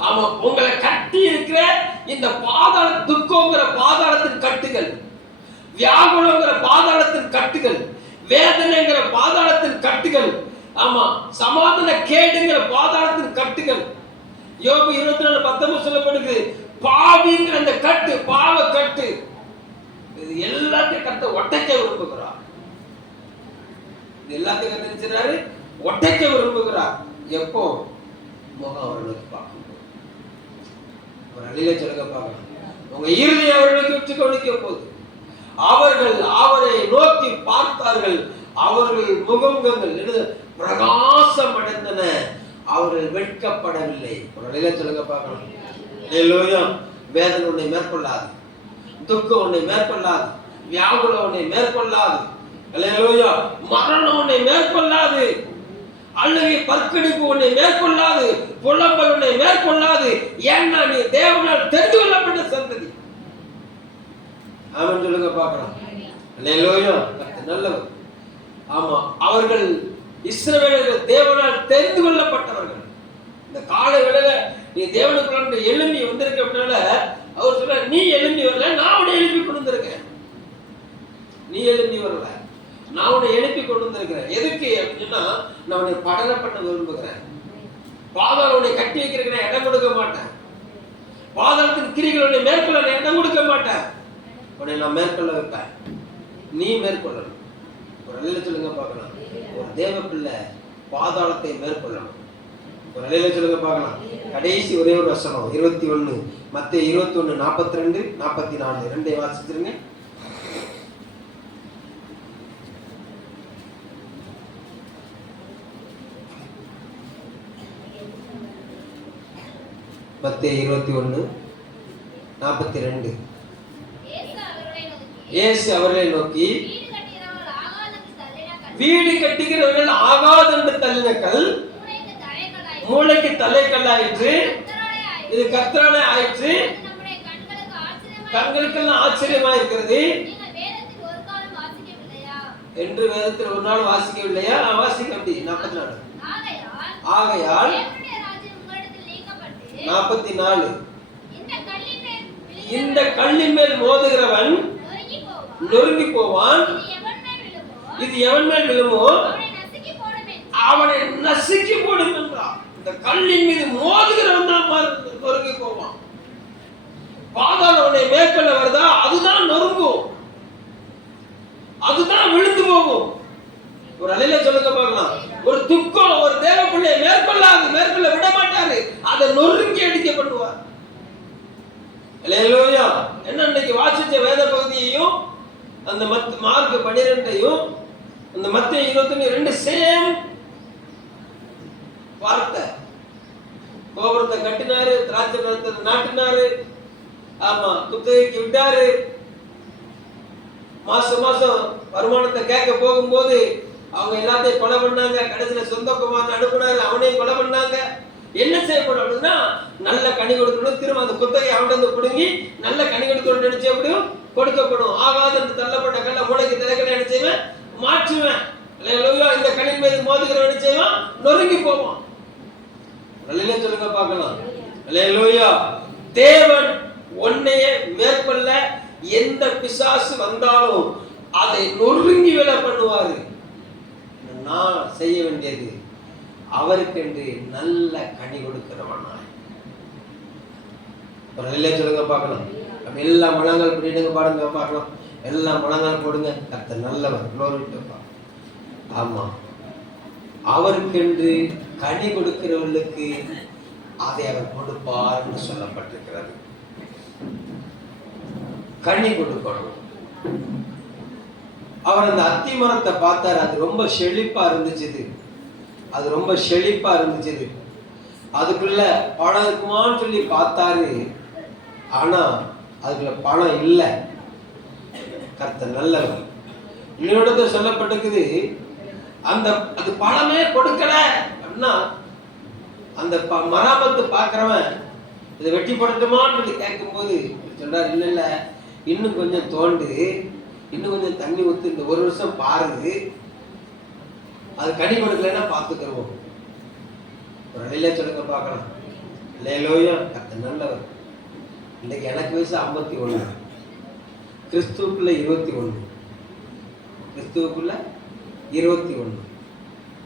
ஆமா, உங்களை கட்டி இருக்கிற இந்த பாதாள துக்கங்கிற பாதாளத்தின் கட்டுகள், வியாகுலங்கிற பாதாளத்தின் கட்டுகள், வேதனைங்கிற பாதாளத்தின் கட்டுகள், ஆமா சமாதான கேடுங்கிற பாதாளத்தின் கட்டுகள். யோபு 24:19 சொல்லப்படுது, பாவிங்கிற அந்த கட்டு, பாவ கட்டு, இது எல்லாத்தையும் கட்ட ஒட்டைக்க விரும்புகிறார். இது எல்லாத்தையும் கட்டிருக்கிறாரு, ஒட்டைக்க விரும்புகிறார். எப்போ? முகம் அவர்களுக்கு பார்க்கும்போது. ஒரு அழில சொல்லுங்க பார்க்கணும். உங்க இறுதி அவர்களுக்கு விட்டு கொடுக்க போது அவர்கள் அவரை நோக்கி பார்த்தார்கள், அவர்கள் முகங்கள் பிரகாசம் அடைந்தன, அவர்கள் வெட்கப்படவில்லை. ஒரு அழில சொல்லுங்க பார்க்கணும். வேதனை உன்னை மேற்கொள்ளாது, துக்கம் உன்னை மேற்கொள்ளாது, வியாகுலம் உன்னை மேற்கொள்ளாது, மரணம் உன்னை மேற்கொள்ளாது, அழுகை பற்கடிப்பு உன்னை மேற்கொள்ளாது, புலம்பல் உன்னை மேற்கொள்ளாது. ஏன்னா நீ தேவனால் தெரிந்து கொள்ளப்பட்ட சந்ததி. ஆமென் சொல்லுங்க பார்க்கலாம். நல்லவர். ஆமா, அவர்கள் இஸ்ரவேலர்கள் தேவனால் தெரிந்து கொள்ளப்பட்டவர்கள். இந்த காலை வேளையில நீ தேவனுக்குள்ள எழும்பி வந்திருக்கனால அவர் சொல்ற, நீ எழும்பி வரல, நான் உன்னை எழுப்பி கொண்டு வந்திருக்கேன். நீ எழும்பி வரல, நான் உன்னை எழுப்பி கொண்டு வந்திருக்கிறேன். எதுக்கு அப்படின்னா, நான் உன்னை படர பண்ண விரும்புகிறேன். பாதாளம் உன்னை கட்டி வைக்கிறேன், இடம் கொடுக்க மாட்டேன். பாதாளத்தின் கிரிகள் உன்னை மேற்கொள்ள இடம் கொடுக்க மாட்டேன். உன்னை நான் மேற்கொள்ள வைப்பேன், நீ மேற்கொள்ளணும். ஒரு நிலையில சொல்லுங்க பார்க்கலாம். ஒரு தேவ பிள்ளை பாதாளத்தை மேற்கொள்ளணும். ஒரு நிலையில சொல்லுங்க பார்க்கலாம். கடைசி ஒரே ஒரு வசனம் 21, மத்தேயு 21:42-44 ரெண்டையும் வாசிச்சிருங்க. மத்தேயு 21:42. இயேசு அவர்களை நோக்கி, வீடு கட்டுகிறவர்கள் ஆகாது என்று தள்ளின கல் மூளைக்கு தலைக்கல்லாயிற்று, இது கர்த்தராலே ஆயிற்று, கண்களுக்கெல்லாம் ஆச்சரியமா இருக்கிறது என்று வேதத்தில் ஒரு நாள் வாசிக்கவில்லையா? வாசிக்க அப்படி 44. ஆகையால் 44, இந்த கல்லின் மேல் மோதுகிறவன் நொறுங்கி போவான், இது எவன் மேல் விழுமோ அவனை நசுக்கி போடும் என்றார். இந்த கல்லின் மீது மோதுகிறவன் தான் நொறுங்கி போவான். பாதாளம் உன்னை மேற்கொள்ள வருதா, அதுதான் நொறுங்கும், அதுதான் விழுந்து போகும். ஒரு அலையில சொல்லுங்க பார்க்கலாம். ஒரு துக்கம் ஒரு தேவ பிள்ளையை மேற்கொள்ள விட மாட்டாரு, அதை நொறுங்கி அடிக்க பண்ணுவார். அல்லேலூயா. என்ன இன்னைக்கு வாசிச்ச வேத பகுதியையும் அந்த மார்க் 12ஐயும் அந்த மத்தேயு 21 சேம் வார்த்தை. கோபுரத்தை கட்டினாரு, திராட்சை மரத்தை நாட்டினாரு, ஆமா குத்தகைக்கு விட்டாரு. மாசம் வருமானத்தை கேட்க போகும்போது அவங்க எல்லாத்தையும் கொலை பண்ணாங்க. கடைசியில சொந்த குமாரன் அனுப்புனாரு, அவனையும் கொலை பண்ணாங்க. என்ன செய்யப்படும் அப்படின்னா, நல்ல கனி கொடுக்கணும். திரும்ப அந்த குத்தகை அவன்கிட்ட வந்து பிடுங்கி நல்ல கனி கொடுக்கணும்னு நினைச்ச எப்படியும் கொடுக்கப்படும். ஆகாது என்று தள்ளப்பட்ட கல்ல மூளைக்கு தலைக்கலை நினைச்சவன் மாற்றுவேன். இந்த கனின் மீது மோதுகிறவன் நினைச்சவன் நொறுங்கி போவான். நல்ல சொல்லுங்க பார்க்கலாம். அல்லேலூயா. தேவன் உன்னைய மேற்கொள்ள எந்த பிசாசு வந்தாலும் அதை நொறுங்கி விட பண்ணுவாரு. நான் செய்ய வேண்டியது அவருக்கென்று நல்ல கனி கொடுக்கிறவனாய். ஒரு நிலையை சொல்லுங்க பார்க்கலாம். எல்லா முழங்கள் பிடிடுங்க, பாடுங்க பார்க்கலாம். எல்லா முழங்கள் போடுங்க. கர்த்தர் நல்லவர். ஆமா, அவருக்கென்று கனி கொடுக்கிறவர்களுக்கு அதை அவர் கொடுப்பார் என்று சொல்லப்பட்டிருக்கிறது. கனி கொடுக்கணும். அவர் அந்த அத்தி மரத்தை பார்த்தார், அது ரொம்ப செழிப்பா இருந்துச்சு. அது ரொம்ப செழிப்பா இருந்துச்சு. அதுக்குள்ள பணம் இருக்குமான்னு சொல்லி பார்த்தாரு. ஆனா அதுக்குள்ள பணம் இல்லை. கர்த்தர் நல்லவர். இன்னொரு சொல்லப்பட்டிருக்குது, அது பணமே கொடுக்கல அப்படின்னா அந்த மராமத்து பார்க்கிறவன் இதை வெட்டி போடட்டுமான்னு சொல்லி கேட்கும்போது சொல்றாரு, இல்ல இல்ல, இன்னும் கொஞ்சம் தோண்டு, இன்னும் கொஞ்சம் தண்ணி ஊத்து, இந்த 1 வருஷம் பாருது, அது கனி கொடுக்கலன்னா பார்த்துக்கிறோம். ஒரு அடையில சொல்லுங்க பார்க்கலாம். இல்லையிலோயா, கர்த்தர் நல்லவர். இன்னைக்கு எனக்கு வயசு 51, கிறிஸ்துவுக்குள்ள 21, கிறிஸ்துவுக்குள்ள 21.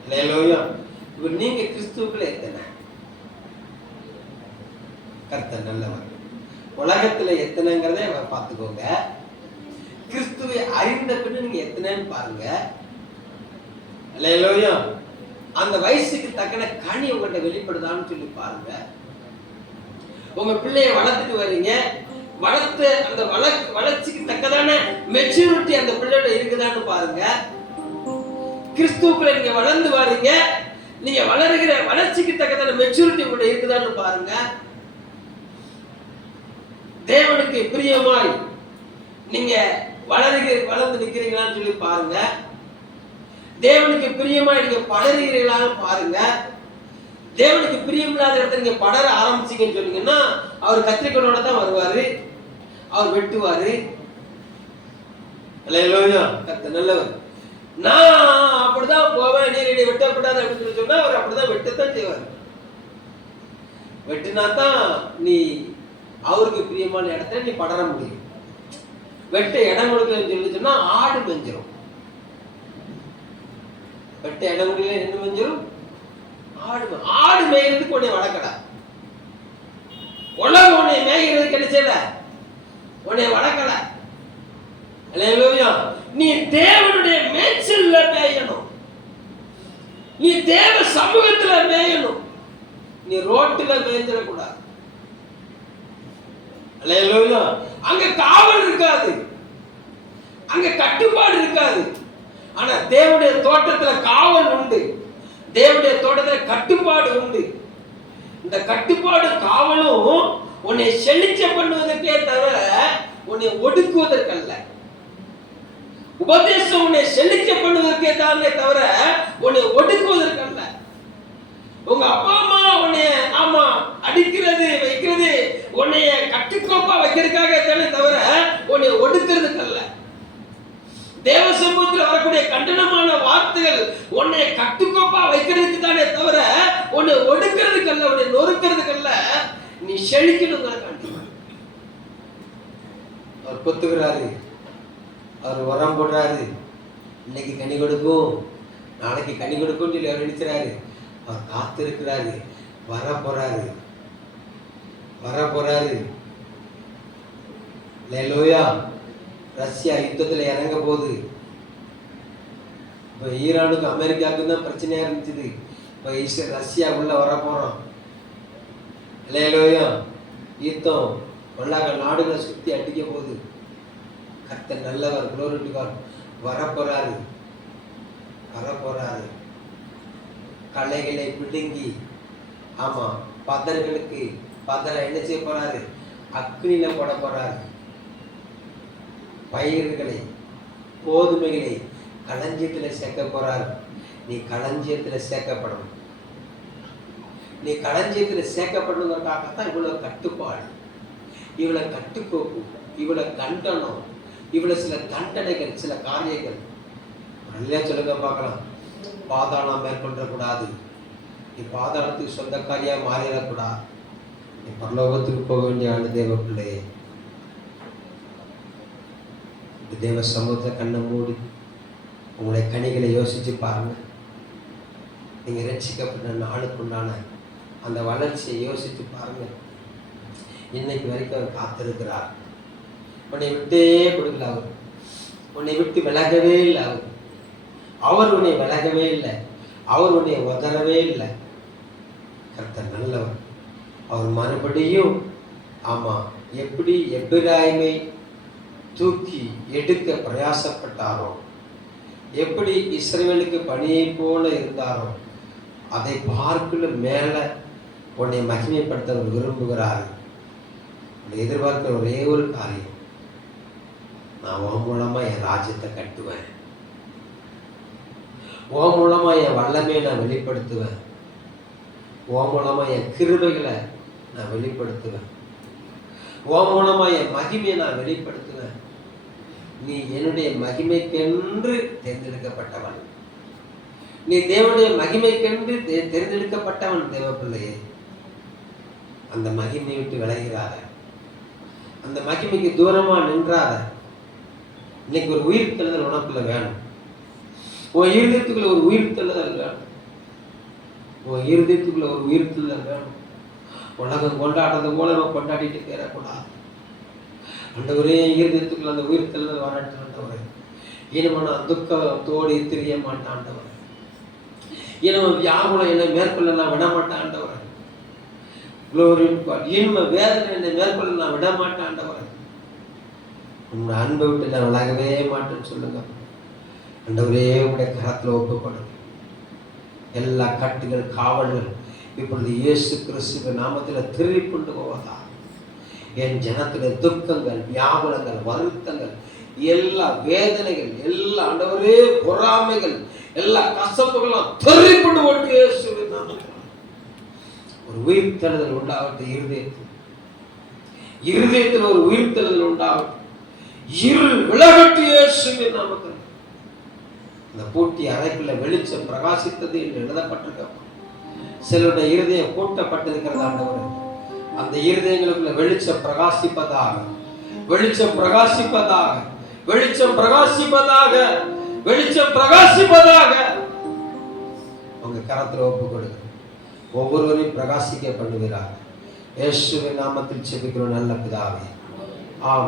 இல்லையிலோயா. இப்ப நீங்க கிறிஸ்துவுக்குள்ள எத்தனை? கர்த்தர் நல்லவர். உலகத்துல எத்தனைங்கிறத பார்த்துக்கோங்க. கிறிஸ்துவை அறிந்த பின்ன நீங்க எத்தனைன்னு பாருங்க. அல்லேலூயா. அந்த வயசுக்கு தக்கன கனி உங்கள்கிட்ட வெளிப்படுதான்னு சொல்லி பாருங்க. உங்க பிள்ளைய வளர்த்துட்டு வரீங்க, வளர்த்து அந்த வளர்ச்சிக்கு தக்கதான மெச்சூரிட்டி அந்த பிள்ளையோட இருக்குதான்னு பாருங்க. கிறிஸ்துவுக்குள்ள நீங்க வளர்ந்து வரீங்க, நீங்க வளர்கிற வளர்ச்சிக்கு தக்கதான மெச்சூரிட்டி உங்கள்கிட்ட இருக்குதான்னு பாருங்க. தேவனுக்கு பிரியமாய் நீங்க வளர்ந்து நிக்கிறீங்களான்னு சொல்லி பாருங்க. தேவனுக்கு பிரியமாய் நீங்க படறீங்களான்னு பாருங்க. தேவனுக்கு பிரியமில்லாத இடத்துல நீங்க படர ஆரம்பிச்சீங்கன்னு சொன்னீங்கன்னா அவர் கத்திரிக்கோளோட தான் வருவாரு, அவர் வெட்டுவாரு. அல்லேலூயா. கர்த்தர் நல்லவர். நான் அப்படிதான் போவேன், நீ என்னை வெட்டக்கூடாது அப்படின்னு சொன்னா அவர் அப்படிதான் வெட்டத்தான் செய்வார். வெட்டினா தான் நீ அவருக்கு பிரியமான இடத்துல நீ படர முடியும். வெட்ட இடம் கொடுக்கலன்னு சொல்லி சொன்னா ஆடு மெஞ்சிரும். வெட்ட இடம் கொடுக்கல என்ன மெஞ்சிரும்? ஆடு மேய்கிறதுக்கு உன்னை வளர்க்கடா. உலகம் உன்னை மேய்கிறதுக்கு என்ன செய்யல? உன்னை வளர்க்கல. அல்லேலூயா. நீ தேவனுடைய மேய்ச்சல்ல மேயணும், நீ தேவ சமூகத்துல மேயணும், நீ ரோட்டுல மேய்ஞ்சிடக்கூடாது. அல்லேலூயா. அங்க காவல் இருக்காது, அங்க கட்டுப்பாடு இருக்காது. ஆனா தேவனுடைய தோட்டத்துல காவல் உண்டு, தேவனுடைய தோட்டத்துல கட்டுப்பாடு உண்டு. இந்த கட்டுப்பாடு காவலும் உன்னை செழிச்ச பண்ணுவதற்கே தவிர உன்னை ஒடுக்குவதற்கல்ல. உபதேசம் உன்னை செழிச்ச பண்ணுவதற்கே தானே தவிர உன்னை ஒடுக்குவதற்கல்ல. உங்க அப்பா அம்மா உன்னை ஆமா அடிக்கிறது வைக்கிறது உன்னைய கட்டுக்கோப்பா வைக்கிறதுக்காக தானே தவிர உன்னை ஒடுக்கிறதுக்கல்ல. தேவ சமூகத்தில் வரக்கூடிய கண்டனமான வார்த்தைகள் உன்னை கட்டுக்கோப்பா வைக்கிறதுக்கு தானே தவிர உன்னை ஒடுக்கிறதுக்கல்ல, உன்னை நொறுக்கிறதுக்கல்ல. நீ செழிக்கணுங்கிறக்காண்டி அவர் கொத்துக்கிறாரு, அவர் உரம் போடுறாரு. இன்னைக்கு கனி கொடுக்கும், நாளைக்கு கனி கொடுக்கும் சொல்லி அவர் நினைக்கிறாரு. அவர் காத்து இருக்கிறாரு, வரப்போறாரு. அல்லேலூயா. ரஷ்யா யுத்தத்துல இறங்க போகுது. இப்ப ஈரானுக்கும் அமெரிக்காவுக்கும் தான் பிரச்சனையா இருந்துச்சு. இப்ப ரஷ்யா உள்ள வர போறோம். அல்லேலூயா. யுத்தம் உலக நாடுகளை சுத்தி அடிக்க போகுது. கர்த்தர் நல்லவர், குளோரி டு காட். வரப்போறாரு. களைகளை பிடுங்கி ஆமா பதர்களுக்கு பதற என்ன செய்ய போறாரு? அக்னியில போட போறாரு. பயிர்களை கோதுமைகளை களஞ்சியத்துல சேர்க்க போறாரு. நீ களஞ்சியத்துல சேர்க்கப்படணும். நீ களஞ்சியத்துல சேர்க்கப்படணுங்கிறதுக்காகத்தான் இவ்வளவு கட்டுப்பாடு, இவ்வளவு கட்டுக்கோப்பு, இவ்வளவு கண்டனம், இவ்வளவு சில தண்டனைகள், சில காரியங்கள். நல்லா சொல்லுங்க பார்க்கலாம். பாதாளம் மேற்கொள்ளக்கூடாது. நீ பாதாளத்துக்கு சொந்தக்காரியா மாறிடக்கூடாது. நீ பரலோகத்துக்கு போக வேண்டிய ஆண்டு தேவ பிள்ளையே. தேவ சமூகத்தை கண்ணை மூடி உங்களுடைய கனிகளை யோசிச்சு பாருங்க. நீங்க ரட்சிக்கப்பட்ட நாளுக்குண்டான அந்த வளர்ச்சியை யோசிச்சு பாருங்க. இன்னைக்கு வரைக்கும் அவர் காத்திருக்கிறார். உன்னை விட்டே கொடுக்கல, அவர் உன்னை விட்டு விலகவே இல்லை. அவர் உன்னை விலகவே இல்லை, அவர் உன்னை உதறவே இல்லை. கர்த்தர் நல்லவர். அவர் மறுபடியும் ஆமா எப்படி எப்பிராயிமை தூக்கி எடுக்க பிரயாசப்பட்டாரோ, எப்படி இஸ்ரவேலுக்கு பணியை போல இருந்தாரோ, அதை பார்க்கலும் மேல உன்னை மகிமைப்படுத்த அவர் விரும்புகிறார். எதிர்பார்க்கிற ஒரே ஒரு காரியம், நான் உன் மூலமா என் ராஜ்யத்தை கட்டுவேன், உன் மூலமா என் வல்லமையை நான் வெளிப்படுத்துவேன், உன் மூலமா என் கிருபைகளை நான் வெளிப்படுத்துவேன், உன் மூலமா என் மகிமையை நான் வெளிப்படுத்துவேன். நீ என்னுடைய மகிமைக்கென்று தேர்ந்தெடுக்கப்பட்டவன், நீ தேவனுடைய மகிமைக்கென்று தேர்ந்தெடுக்கப்பட்டவன். தேவ பிள்ளையே, அந்த மகிமை விட்டு விலகிறாத, அந்த மகிமைக்கு தூரமா நின்றாத. இன்னைக்கு ஒரு உயிர் தெழுதல் உனக்குள்ள வேணும். உன் இருதயத்துக்குள்ள ஒரு உயிர் தெழுதல் வேணும். உன் இருதயத்துக்குள்ள ஒரு உயிர் தெழுதல் வேணும். உலகம் கொண்டாடுறது போல நம்ம கொண்டாடிட்டு பேரக்கூடாது. ஆண்டவரே, இருதயத்துக்குள்ள அந்த உயிர் தெழுதல் வரட்டும் ஆண்டவரே. இனிமே நான் துக்கத்தோடு திரிய மாட்டேன் ஆண்டவரே. இனிமே வியாகுலம் என்னை மேற்கொள்ள நான் விட மாட்டேன் ஆண்டவரே. இனிமே வேதனை என்னை மேற்கொள்ள நான் விட மாட்டேன் ஆண்டவரே. உங்க அன்பை விட்டு நான் விலகவே மாட்டேன்னு சொல்லுங்க ஆண்டவரே. உடைய கரத்துல ஒப்புக்கொடுங்க. எல்லா கட்டுகள் காவல்கள் இப்பொழுது இயேசு கிறிஸ்துவ நாமத்தில் திரும்பி கொண்டு போவதா. என் ஜனத்துடைய துக்கங்கள், வியாகுலங்கள், வருத்தங்கள், எல்லா வேதனைகள், எல்லா ஆண்டவரே பொறாமைகள், எல்லா கசப்புகளும் தெரிவிப்பட்டு கொண்டு இயேசுவின் நாமத்தில் ஒரு உயிர் தெழுதல் உண்டாகட்டும். இருதயத்தில் ஒரு உயிர் தெழுதல் உண்டாகட்டும். இருள் விலகட்டு இயேசுவின் நாமத்தில். இந்த பூட்டி அறைக்குள்ள வெளிச்சம் பிரகாசித்தது என்று எழுதப்பட்டிருக்க. சிலருடைய இருதயம் பூட்டப்பட்டிருக்கிறது ஆண்டவரே. அந்த இருதயங்களுக்குள்ள வெளிச்சம் பிரகாசிப்பதாக, வெளிச்சம் பிரகாசிப்பதாக, வெளிச்சம் பிரகாசிப்பதாக, வெளிச்சம் பிரகாசிப்பதாக. உங்க கரத்துல ஒப்பு கொடுங்க. ஒவ்வொருவரையும் பிரகாசிக்க பண்ணுகிறார். இயேசுவின் நாமத்தில் ஜெபிக்கிறோம் நல்ல பிதாவே.